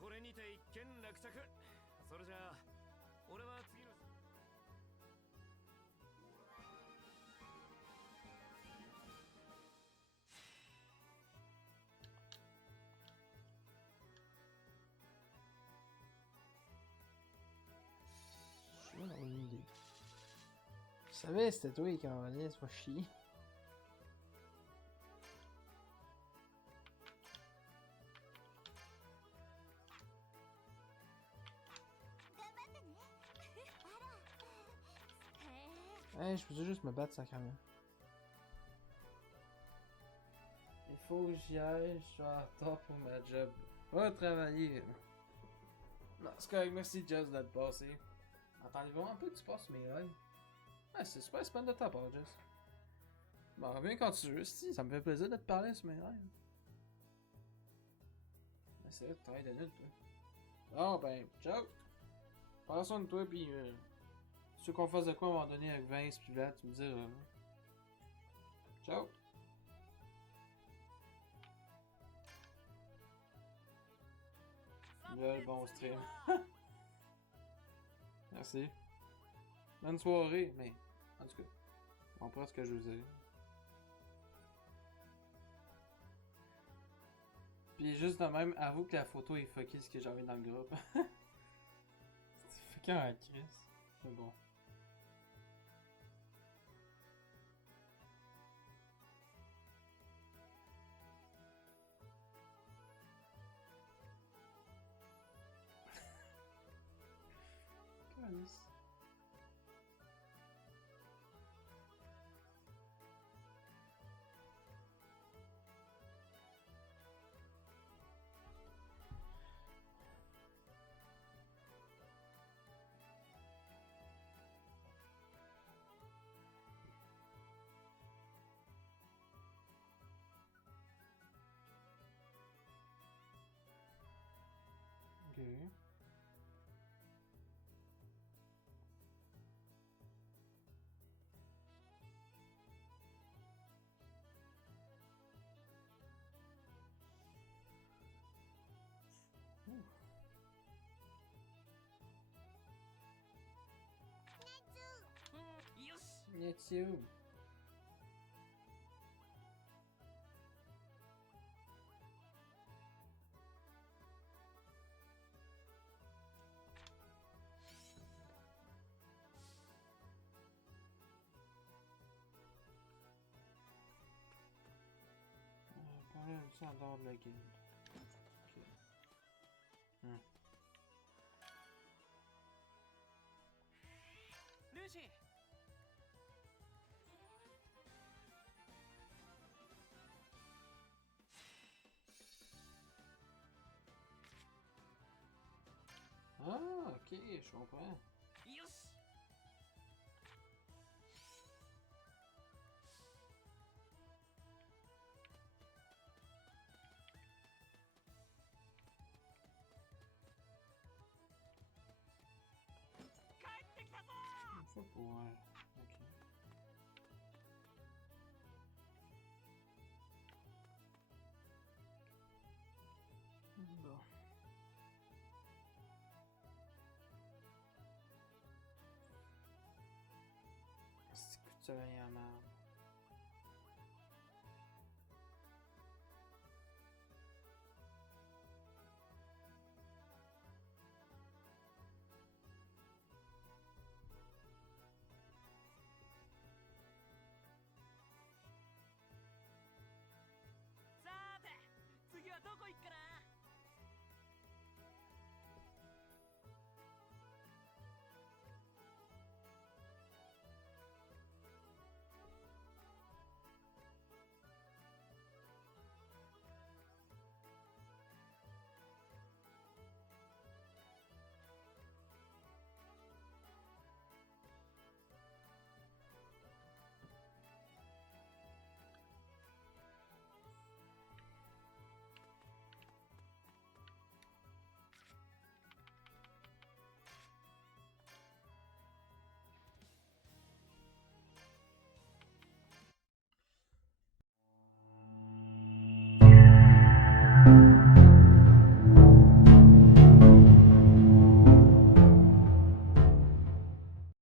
これにて一件落着。それじゃあ、俺は次の。 Je savais c'était toi qui en venait, c'est pas chier. Hey, je faisais juste me battre sacrément. Il faut que j'y aille, je suis en retard pour ma job. Va travailler. Non, c'est correct, merci Jess d'être passé. Attendez vraiment un peu que tu passes mes lives. Ah, c'est super semaine de ta part, Jess. Bon, reviens quand tu veux, si, ça me fait plaisir de te parler sur mes lives. Ah, c'est vrai, tu travailles de nuit, toi. Bon, ben, ciao! Prends soin de toi, pis si tu veux qu'on fasse de quoi à un moment donné avec Vince pis Vlad, tu me diras. Ciao! Bon stream. Merci. Bonne soirée, mais en tout cas, on comprend ce que je vous ai. Puis juste de même, avoue que la photo est fuckée ce que j'ai envie dans le groupe. C'est fucké en crise. C'est bon. Calice. よし YouTube. Parler aussi en dehors de la guilde. Ok. Lucy. Ah, ok, je comprends. よし Une fois pour... ok. Bon. C'est coup de soleil en marre.